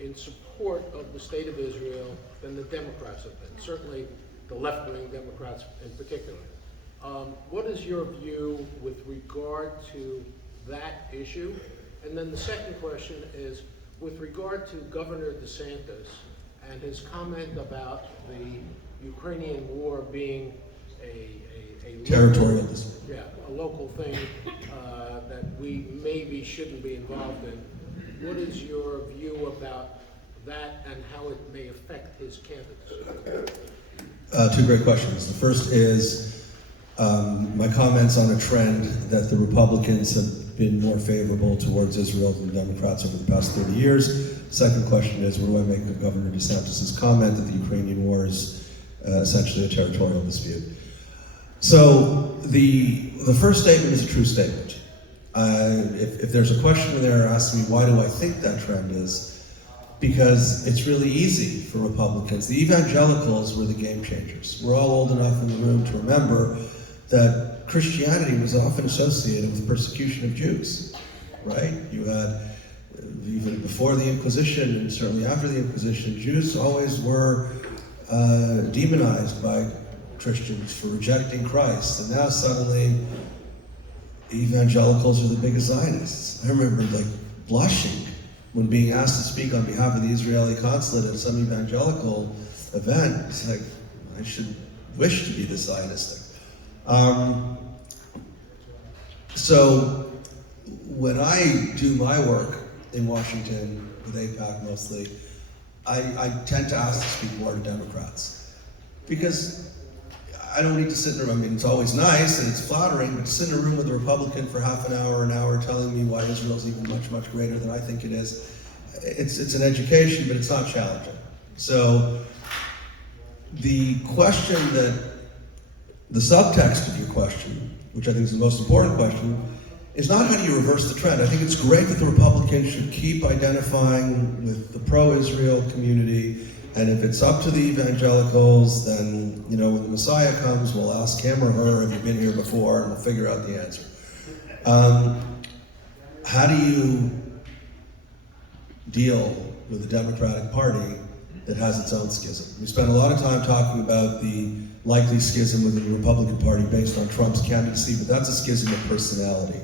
in support of the state of Israel than the Democrats have been, certainly the left-wing Democrats in particular. What is your view with regard to that issue? And then the second question is, with regard to Governor DeSantis and his comment about the Ukrainian war being a territorial, local thing that we maybe shouldn't be involved in. What is your view about that and how it may affect his candidacy? 2 great questions. The first is my comments on a trend that the Republicans have been more favorable towards Israel than Democrats over the past 30 years. Second question is, what do I make of Governor DeSantis' comment that the Ukrainian war is essentially a territorial dispute? So the first statement is a true statement. If there's a question in there asking me why do I think that trend is, because it's really easy for Republicans. The evangelicals were the game changers. We're all old enough in the room to remember that Christianity was often associated with persecution of Jews, right? You had, even before the Inquisition and certainly after the Inquisition, Jews always were demonized by Christians for rejecting Christ. And now suddenly, evangelicals are the biggest Zionists. I remember blushing when being asked to speak on behalf of the Israeli consulate at some evangelical event. It's like, I should wish to be this Zionistic. So when I do my work in Washington, with AIPAC mostly, I tend to ask to speak more to Democrats. Because I don't need to sit in a room, I mean, it's always nice and it's flattering, but to sit in a room with a Republican for half an hour telling me why Israel's even much, much greater than I think it is, it's an education, but it's not challenging. So the question the subtext of your question, which I think is the most important question, is not how do you reverse the trend. I think it's great that the Republicans should keep identifying with the pro-Israel community, and if it's up to the evangelicals, then, when the Messiah comes, we'll ask him or her, have you been here before, and we'll figure out the answer. How do you deal with a Democratic Party that has its own schism? We spent a lot of time talking about the likely schism within the Republican Party based on Trump's candidacy, but that's a schism of personality.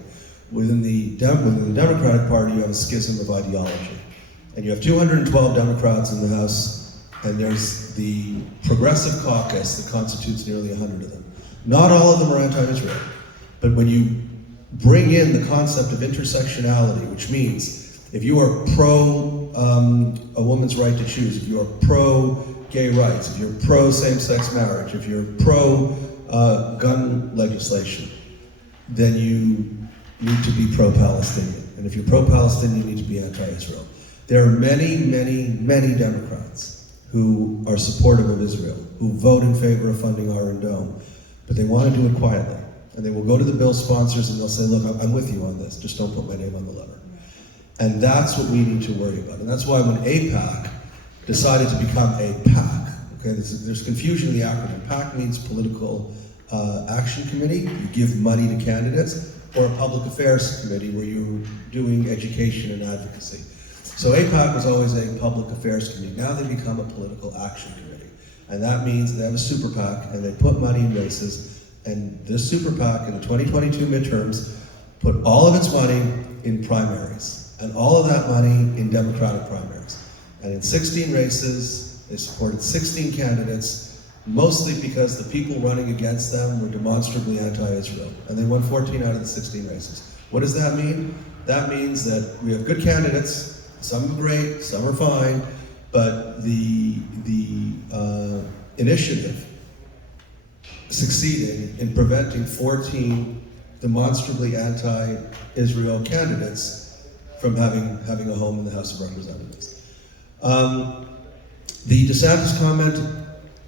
Within the Democratic Party, you have a schism of ideology. And you have 212 Democrats in the House, and there's the Progressive Caucus that constitutes nearly 100 of them. Not all of them are anti-Israel, but when you bring in the concept of intersectionality, which means if you are pro a woman's right to choose, if you are pro gay rights, if you're pro same-sex marriage, if you're pro gun legislation, then you need to be pro-Palestinian. And if you're pro-Palestinian, you need to be anti-Israel. There are many, many, many Democrats who are supportive of Israel, who vote in favor of funding Iron Dome, but they want to do it quietly. And they will go to the bill sponsors and they'll say, look, I'm with you on this, just don't put my name on the letter. And that's what we need to worry about. And that's why when AIPAC decided to become a PAC, okay, there's confusion in the acronym. PAC means political action committee, you give money to candidates, or a public affairs committee where you're doing education and advocacy. So APAC was always a public affairs committee. Now they become a political action committee. And that means they have a super PAC and they put money in races. And this super PAC in the 2022 midterms put all of its money in primaries and all of that money in Democratic primaries. And in 16 races, they supported 16 candidates, mostly because the people running against them were demonstrably anti-Israel. And they won 14 out of the 16 races. What does that mean? That means that we have good candidates, some are great, some are fine, but the initiative succeeded in preventing 14 demonstrably anti-Israel candidates from having a home in the House of Representatives. The DeSantis comment,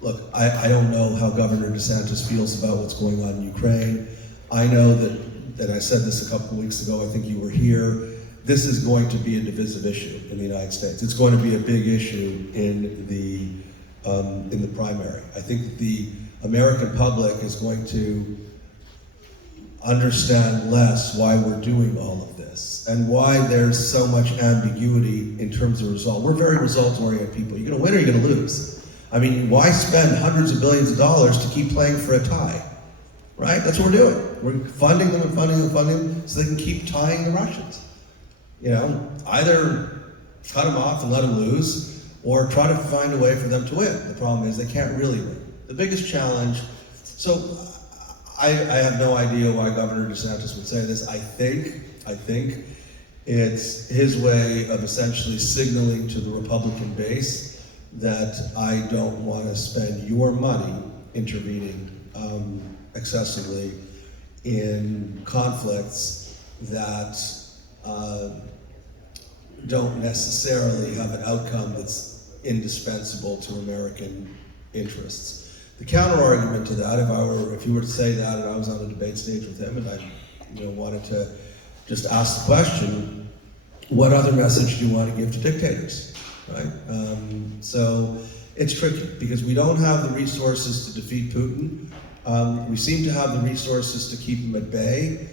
look, I don't know how Governor DeSantis feels about what's going on in Ukraine. I know that I said this a couple of weeks ago, I think you were here. This is going to be a divisive issue in the United States. It's going to be a big issue in the primary. I think the American public is going to understand less why we're doing all of this and why there's so much ambiguity in terms of result. We're very result-oriented people. You're gonna win or you're gonna lose. I mean, why spend hundreds of billions of dollars to keep playing for a tie, right? That's what we're doing. We're funding them and funding them and funding them so they can keep tying the Russians. You know, either cut them off and let them lose, or try to find a way for them to win. The problem is they can't really win. The biggest challenge, so I have no idea why Governor DeSantis would say this. I think it's his way of essentially signaling to the Republican base that I don't want to spend your money intervening excessively in conflicts that don't necessarily have an outcome that's indispensable to American interests. The counter argument to that, if you were to say that, and I was on a debate stage with him, and I wanted to just ask the question, what other message do you want to give to dictators, right? So it's tricky because we don't have the resources to defeat Putin. We seem to have the resources to keep him at bay,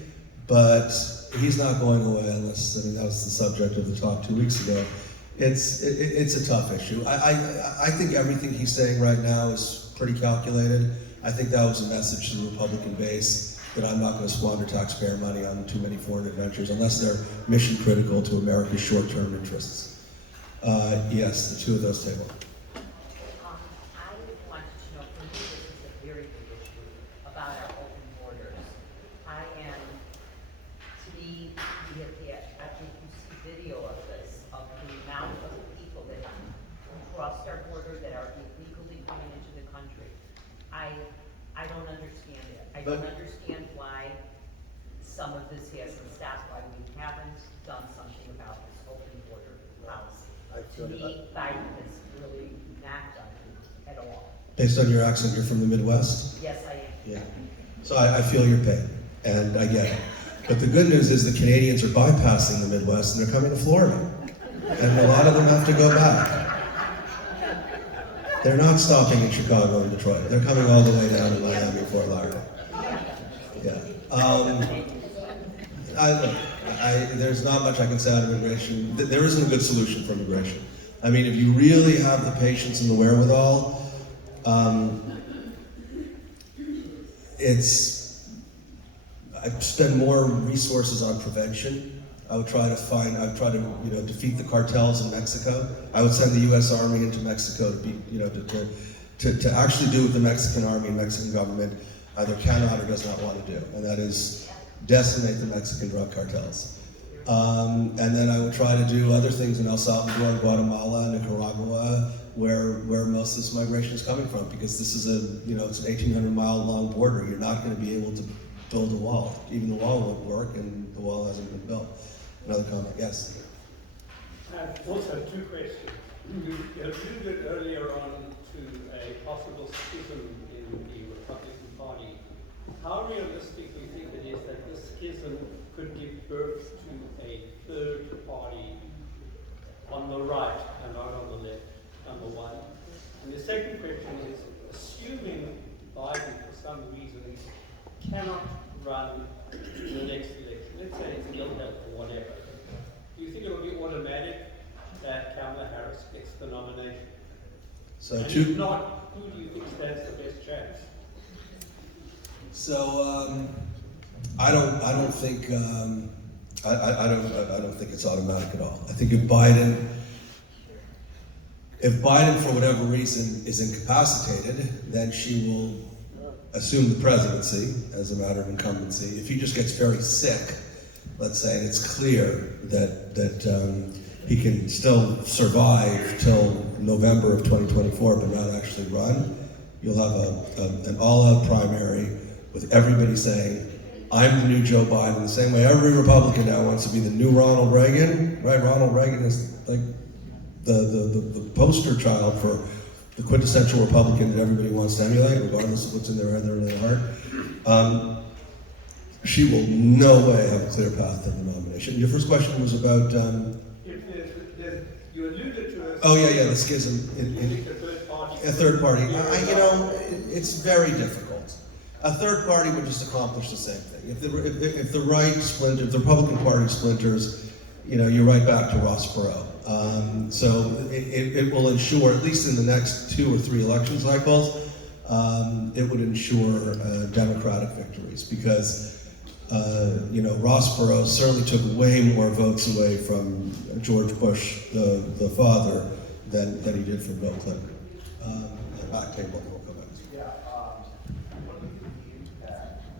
but he's not going away unless, I mean, that was the subject of the talk 2 weeks ago. It's a tough issue. I think everything he's saying right now is pretty calculated. I think that was a message to the Republican base that I'm not going to squander taxpayer money on too many foreign adventures unless they're mission critical to America's short-term interests. Yes, the two of those tabled. I wanted to know, for me, this is a very big issue about our open borders. To me, we have had, I think you see video of this, of the amount of people that have crossed our border that are illegally coming into the country. I don't understand it. I don't understand why some of this hasn't stopped, why we haven't done something about this open border policy. To me, Biden has really not done it at all. Based on your accent, you're from the Midwest? Yes, I am. Yeah. So I feel your pain, and I get it. But the good news is the Canadians are bypassing the Midwest and they're coming to Florida. And a lot of them have to go back. They're not stopping in Chicago and Detroit. They're coming all the way down to Miami, Fort Lauderdale. Yeah. There's not much I can say on immigration. There isn't a good solution for immigration. I mean, if you really have the patience and the wherewithal, I'd spend more resources on prevention. I would try to defeat the cartels in Mexico. I would send the U.S. Army into Mexico to actually do what the Mexican Army and Mexican government either cannot or does not want to do, and that is decimate the Mexican drug cartels. And then I would try to do other things in El Salvador, Guatemala, Nicaragua, where most of this migration is coming from, because this is it's an 1,800-mile long border. You're not going to be able to build a wall. Even the wall won't work, and the wall hasn't been built. Another comment, yes? I also have two questions. You alluded earlier on to a possible schism in the Republican Party. How realistic do you think it is that this schism could give birth to a third party on the right and not on the left, number one? And the second question is, assuming Biden for some reason cannot run in the next election, let's say it's ill health or whatever, do you think it'll be automatic that Kamala Harris gets the nomination? So And if not, who do you think stands the best chance? So I don't think I don't think it's automatic at all. I think if Biden for whatever reason is incapacitated, then she will assume the presidency as a matter of incumbency. If he just gets very sick, let's say, and it's clear that he can still survive till November of 2024, but not actually run, you'll have an all-out primary with everybody saying, I'm the new Joe Biden, the same way every Republican now wants to be the new Ronald Reagan, right? Ronald Reagan is like the poster child for the quintessential Republican that everybody wants to emulate, regardless of what's in their head or in their heart. She will no way have a clear path to the nomination. Your first question was about... you alluded to a... Oh, yeah, the schism. A third party. A third party. It's very difficult. A third party would just accomplish the same thing. If the right splinter, if the Republican Party splinters, you're right back to Ross Perot. So it will ensure, at least in the next 2 or 3 election cycles, it would ensure Democratic victories because, Ross Perot certainly took way more votes away from George Bush, the father, than he did from Bill Clinton. The back table will come back. Yeah, what do you think the impact of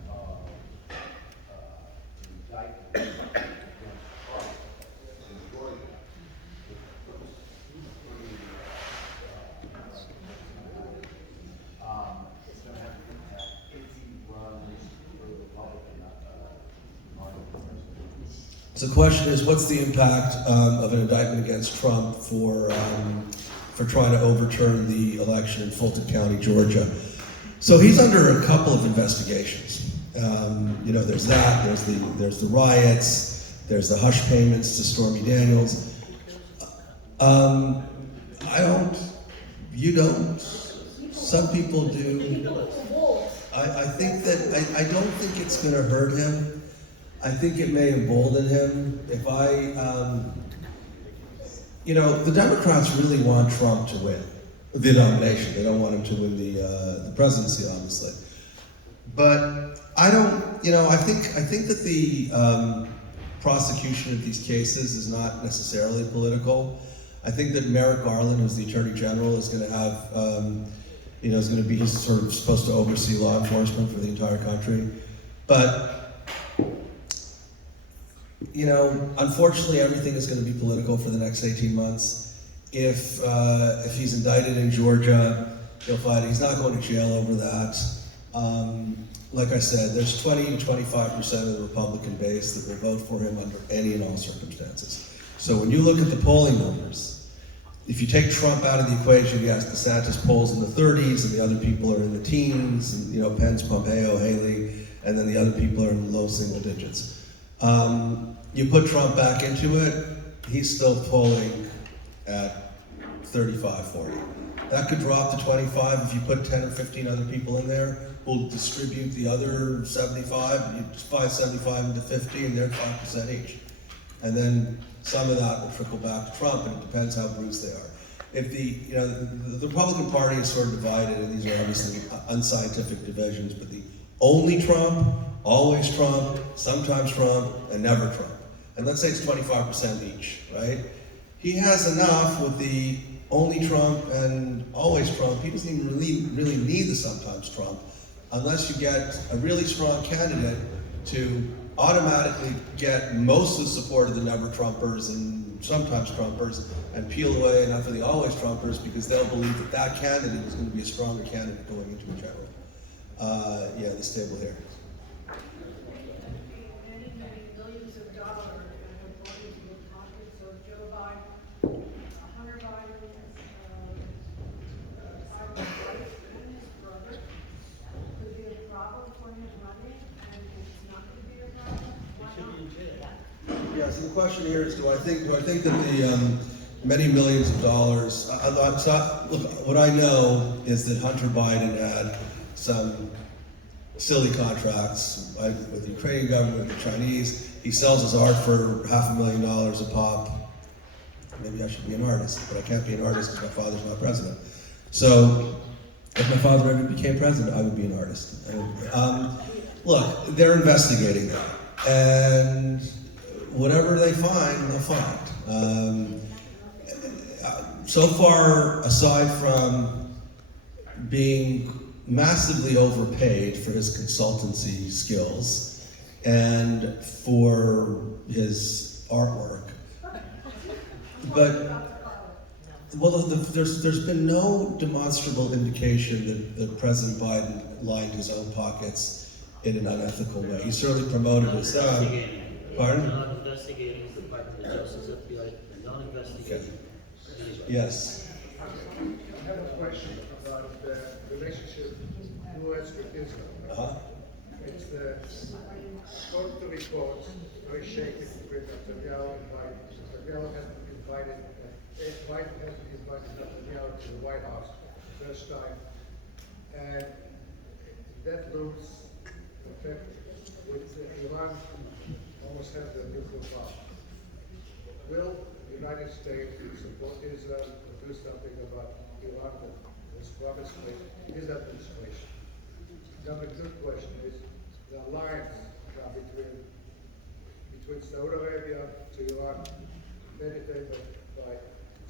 indictment against Trump in Georgia is going to have an impact if he runs for the Republican party? So the question is, what's the impact of an indictment against Trump for trying to overturn the election in Fulton County, Georgia? So he's under a couple of investigations. There's that. There's the riots. There's the hush payments to Stormy Daniels. I don't. You don't. Some people do. I think that I don't think it's going to hurt him. I think it may embolden him. The Democrats really want Trump to win the nomination. They don't want him to win the presidency, obviously. But I don't. I think that the prosecution of these cases is not necessarily political. I think that Merrick Garland, who's the Attorney General, is going to have, he's sort of supposed to oversee law enforcement for the entire country. But unfortunately, everything is going to be political for the next 18 months. If he's indicted in Georgia, he'll fight. He's not going to jail over that. Like I said, there's 20 to 25% of the Republican base that will vote for him under any and all circumstances. So when you look at the polling numbers, if you take Trump out of the equation, yes, DeSantis polls in the 30s, and the other people are in the teens, and Pence, Pompeo, Haley, and then the other people are in the low single digits. You put Trump back into it, he's still polling at 35, 40. That could drop to 25 if you put 10 or 15 other people in there who'll distribute the other 75, you divide 75 into 50, and they're 5% each. And then some of that will trickle back to Trump, and it depends how bruised they are. If the Republican Party is sort of divided, and these are obviously unscientific divisions, but the only Trump, always Trump, sometimes Trump, and never Trump. And let's say it's 25% each, right? He has enough with the only Trump and always Trump. He doesn't even really need the sometimes Trump, unless you get a really strong candidate to automatically get most of the support of the never Trumpers and sometimes Trumpers and peel away enough of the always Trumpers because they'll believe that that candidate is going to be a stronger candidate going into a general. This table here. Many millions of dollars have gone into the pockets of Joe Biden, Hunter Biden, Biden's wife, and his brother. Could be a problem for him running, and it's not going to be a problem. Why not? Yeah. So the question here is, do I think that the many millions of dollars? Look, what I know is that Hunter Biden had some silly contracts with the Ukrainian government, the Chinese. He sells his art for $500,000 a pop. Maybe I should be an artist, but I can't be an artist because my father's not president. So if my father ever became president, I would be an artist. Look, they're investigating that, and whatever they find, they'll find. So far, aside from being massively overpaid for his consultancy skills and for his artwork, there's been no demonstrable indication that President Biden lined his own pockets in an unethical way. He certainly promoted his pardon? Not investigating the Department of Justice, FBI, and not investigating. Yes. I have a question about the relationship U.S. with Israel. Uh-huh. It's according to reports, very shaky between Netanyahu and Biden. Netanyahu has been invited, Biden has been invited Netanyahu to the White House the first time, and that looks effect with Iran almost has the nuclear bomb. Will the United States support Israel to do something about Iran that was promised by his administration? Number two question is the alliance now between Saudi Arabia to Iran, mediated by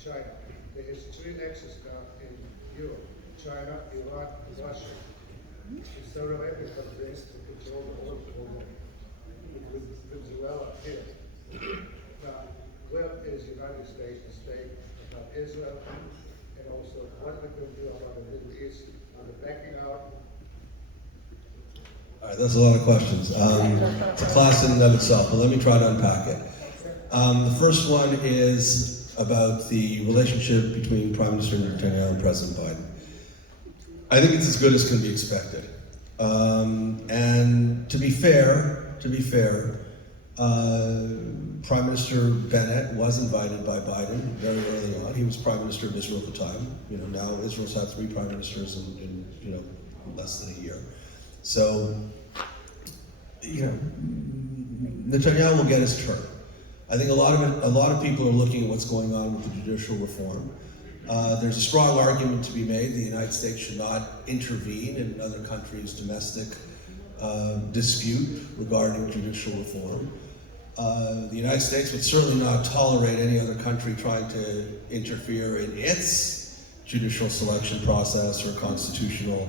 China. There is three nexus now in Europe: China, Iran, and Russia. If Saudi Arabia comes in to control the whole world with Venezuela here. Now, where is the United States to stay about Israel, and also what we're going to do about the Middle East, on the backing out? All right, that's a lot of questions. It's a class in and of itself, but let me try to unpack it. The first one is about the relationship between Prime Minister Netanyahu and President Biden. I think it's as good as can be expected. And to be fair, Prime Minister Bennett was invited by Biden very early on. He was Prime Minister of Israel at the time. You know, now Israel's had 3 prime ministers in less than a year. So, Netanyahu will get his turn. I think a lot of people are looking at what's going on with the judicial reform. There's a strong argument to be made the United States should not intervene in another country's domestic dispute regarding judicial reform. The United States would certainly not tolerate any other country trying to interfere in its judicial selection process or constitutional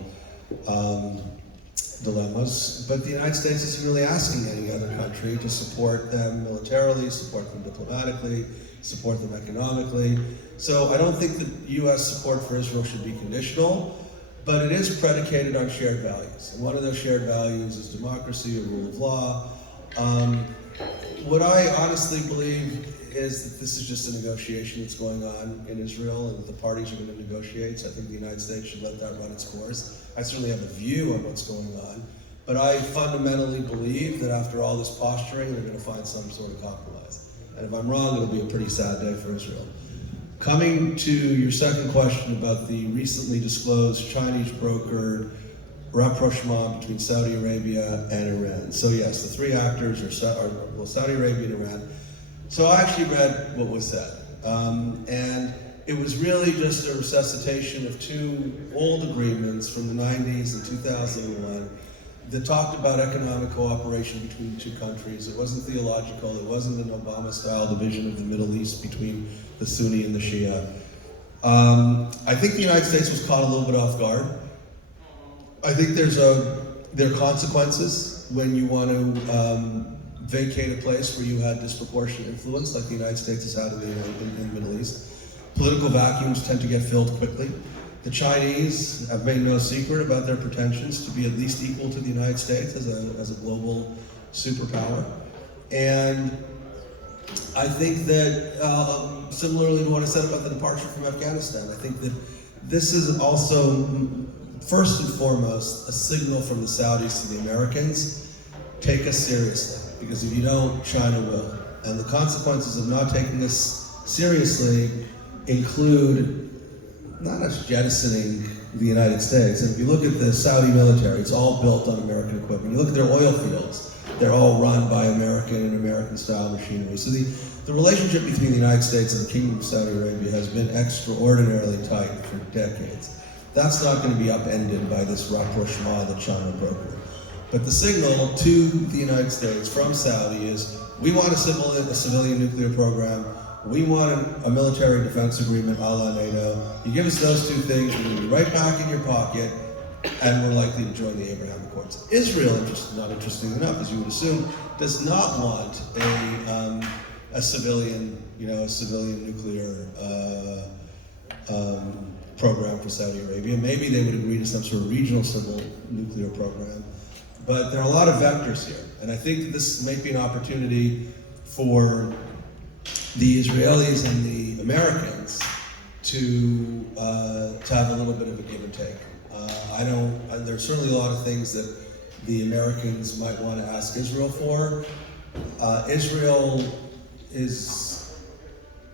dilemmas. But the United States isn't really asking any other country to support them militarily, support them diplomatically, support them economically. So I don't think that U.S. support for Israel should be conditional, but it is predicated on shared values. And one of those shared values is democracy, the rule of law. What I honestly believe is that this is just a negotiation that's going on in Israel and that the parties are going to negotiate. So I think the United States should let that run its course. I certainly have a view on what's going on, but I fundamentally believe that after all this posturing, they're going to find some sort of compromise. And if I'm wrong, it'll be a pretty sad day for Israel. Coming to your second question about the recently disclosed Chinese brokered rapprochement between Saudi Arabia and Iran. So yes, the 3 actors are Saudi Arabia and Iran. So I actually read what was said. And it was really just a resuscitation of 2 old agreements from the 90s and 2001 that talked about economic cooperation between the 2 countries. It wasn't theological. It wasn't an Obama-style division of the Middle East between the Sunni and the Shia. I think the United States was caught a little bit off guard. I think there are consequences when you want to vacate a place where you had disproportionate influence, like the United States has had in the Middle East. Political vacuums tend to get filled quickly. The Chinese have made no secret about their pretensions to be at least equal to the United States as a global superpower. And I think that, similarly to what I said about the departure from Afghanistan, I think that this is also, first and foremost, a signal from the Saudis to the Americans: take us seriously, because if you don't, China will. And the consequences of not taking us seriously include not us jettisoning the United States. And if you look at the Saudi military, it's all built on American equipment. You look at their oil fields, they're all run by American and American-style machinery. So the relationship between the United States and the Kingdom of Saudi Arabia has been extraordinarily tight for decades. That's not going to be upended by this rapprochement that China brokered. But the signal to the United States from Saudi is, we want a civilian nuclear program. We want a military defense agreement a la NATO. You give us those two things, we're going to be right back in your pocket, and we're likely to join the Abraham Accords. Israel, not interesting enough, as you would assume, does not want a civilian nuclear program for Saudi Arabia. Maybe they would agree to some sort of regional civil nuclear program. But there are a lot of vectors here, and I think this may be an opportunity for the Israelis and the Americans to have a little bit of a give and take. There's certainly a lot of things that the Americans might want to ask Israel for. Israel is,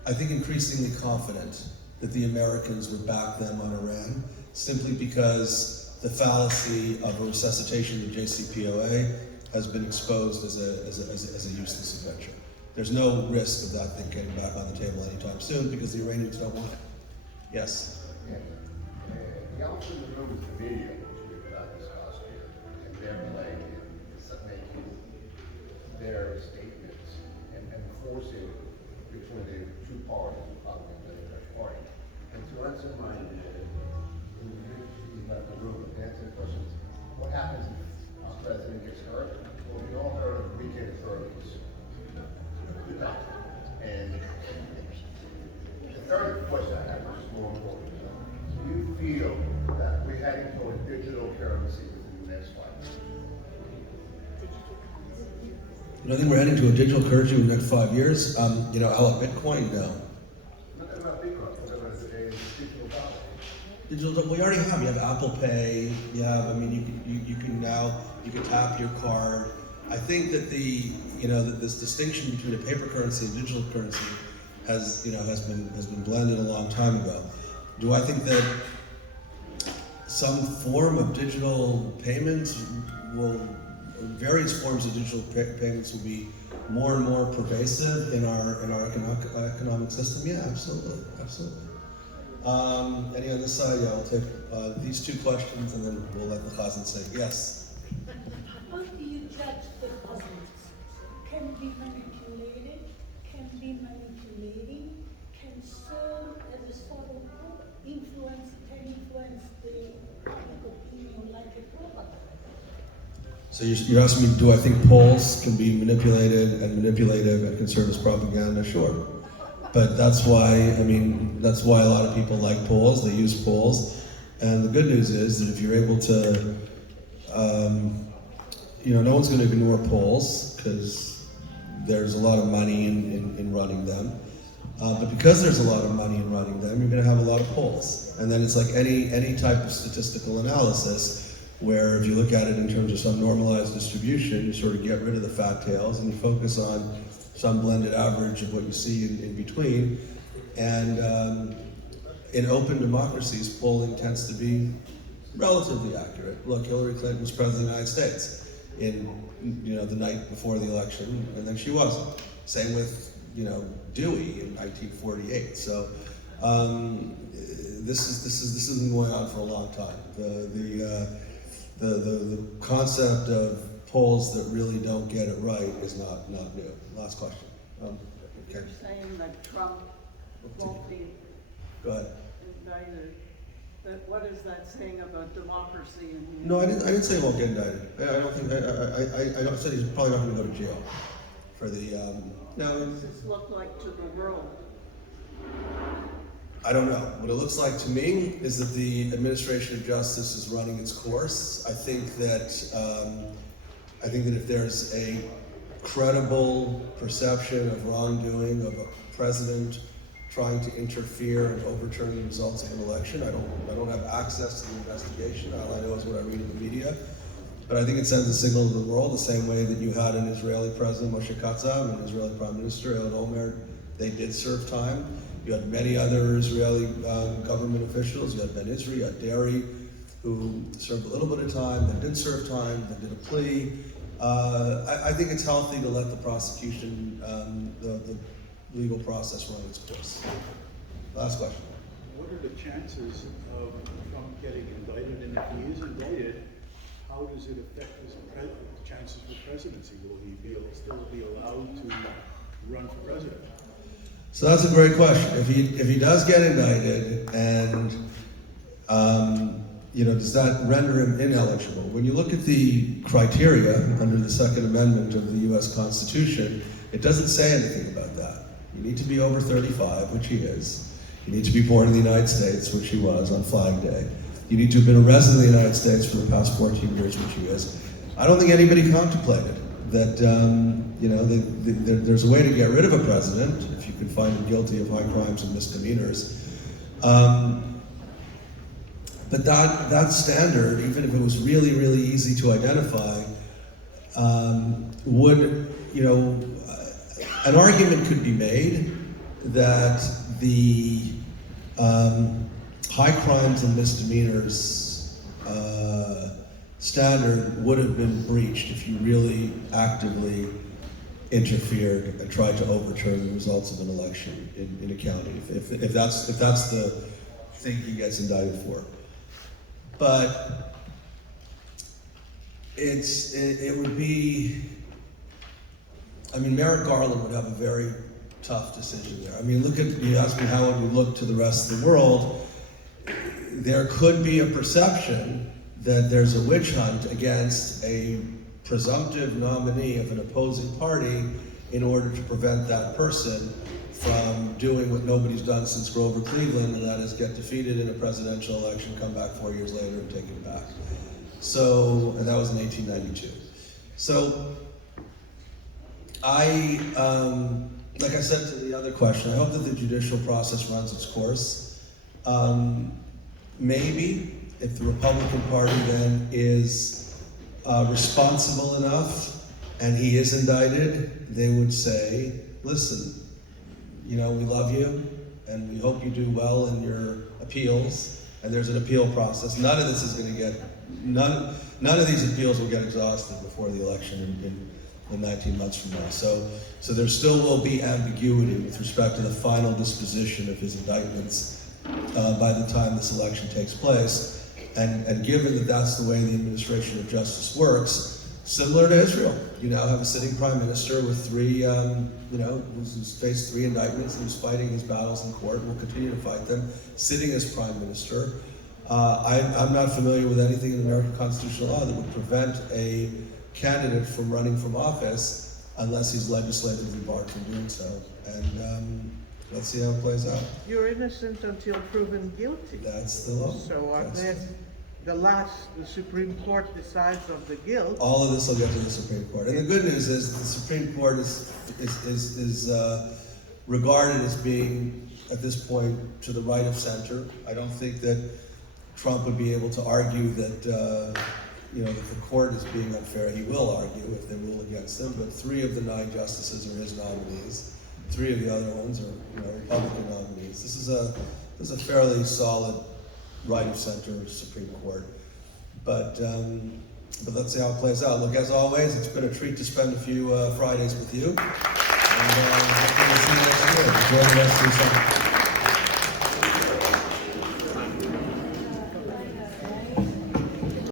I think, increasingly confident that the Americans would back them on Iran, simply because the fallacy of a resuscitation of the JCPOA has been exposed as a useless adventure. There's no risk of that thing getting back on the table anytime soon because the Iranians don't want it. Yes? Yeah. The elephant in the room is the media, which we've not discussed here, and their play in making their statements and forcing between the two parties, Republican and Democratic Party. And to answer my, he's not in the room, but to answer the question, what happens if our president gets hurt? Well, we all heard of weekend hurries. And the third question I have, which is more important, do you feel that we're heading toward digital currency within the next 5 years? I think we're heading to a digital currency in the next 5 years. How about Bitcoin? No. Not about Bitcoin, but about a digital dollar. Digital, we already have. You have Apple Pay. You have. You can tap your card. I think that that this distinction between a paper currency and digital currency has been blended a long time ago. Do I think that some form of digital payments various forms of digital payments will be more and more pervasive in our economic system? Yeah, absolutely. Any on this side? Yeah, we'll take these two questions and then we'll let the Chazan say yes. How do you judge the cousins? Can be manipulated, can be manipulating, can serve as a sort of influence, can influence the public opinion like a propaganda. So you're asking me, do I think polls can be manipulated and manipulative and can serve as propaganda? Sure. But that's why a lot of people like polls, they use polls. And the good news is that if you're able to, no one's going to ignore polls because there's a lot of money in running them. But because there's a lot of money in running them, you're going to have a lot of polls. And then it's like any type of statistical analysis where if you look at it in terms of some normalized distribution, you sort of get rid of the fat tails and you focus on some blended average of what you see in between. And in open democracies, polling tends to be relatively accurate. Look, Hillary Clinton was president of the United States in the night before the election, and then she wasn't. Same with Dewey in 1948. So this has been going on for a long time. The concept of polls that really don't get it right is not new. Last question. Okay. You're saying that Trump won't be Go ahead. indicted. But what is that saying about democracy? No, I didn't say he won't get indicted. I don't think. I said he's probably not going to go to jail for the. What does this look like to the world? I don't know. What it looks like to me is that the administration of justice is running its course. I think that if there's a credible perception of wrongdoing of a president trying to interfere and overturn the results of an election, I don't have access to the investigation. All I know is what I read in the media. But I think it sends a signal to the world the same way that you had an Israeli president, Moshe Katsav, and an Israeli prime minister, Ehud Olmert. They did serve time. You had many other Israeli government officials. You had Ben Israel, you had Derry, who served a little bit of time, then didn't serve time, then did a plea. I think it's healthy to let the prosecution, the legal process run its course. Last question. What are the chances of Trump getting indicted, and if he is indicted, how does it affect his chances for presidency? Will he still be allowed to run for president? So that's a great question. If he does get indicted, and does that render him ineligible? When you look at the criteria under the Second Amendment of the U.S. Constitution, it doesn't say anything about that. You need to be over 35, which he is. You need to be born in the United States, which he was on Flag Day. You need to have been a resident of the United States for the past 14 years, which he is. I don't think anybody contemplated that, there's a way to get rid of a president if you can find him guilty of high crimes and misdemeanors. But that standard, even if it was really, really easy to identify, an argument could be made that the high crimes and misdemeanors standard would have been breached if you really actively interfered and tried to overturn the results of an election in a county, if that's the thing he gets indicted for. But it would be, Merrick Garland would have a very tough decision there. You asked me how it would look to the rest of the world. There could be a perception that there's a witch hunt against a presumptive nominee of an opposing party in order to prevent that person from doing what nobody's done since Grover Cleveland, and that is get defeated in a presidential election, come back 4 years later and take it back. And that was in 1892. So like I said to the other question, I hope that the judicial process runs its course. Maybe if the Republican Party then is responsible enough and he is indicted, they would say, listen, we love you and we hope you do well in your appeals, and there's an appeal process. None of these appeals will get exhausted before the election in 19 months from now. So there still will be ambiguity with respect to the final disposition of his indictments by the time this election takes place. And given that that's the way the administration of justice works, similar to Israel, you now have a sitting prime minister with who's faced 3 indictments and who's fighting his battles in court, will continue to fight them, sitting as prime minister. I'm not familiar with anything in American constitutional law that would prevent a candidate from running from office unless he's legislatively barred from doing so. And let's see how it plays out. You're innocent until proven guilty. That's the law. So unless the Supreme Court decides of the guilt. All of this will get to the Supreme Court. And the good news is the Supreme Court is regarded as being, at this point, to the right of center. I don't think that Trump would be able to argue that that the court is being unfair. He will argue if they rule against him, but 3 of the 9 justices are his nominees. 3 of the other ones are Republican nominees. This is a fairly solid right of center Supreme Court. But let's see how it plays out. Look, as always, it's been a treat to spend a few Fridays with you. And hopefully we'll see you next year. Enjoy the rest of your summer.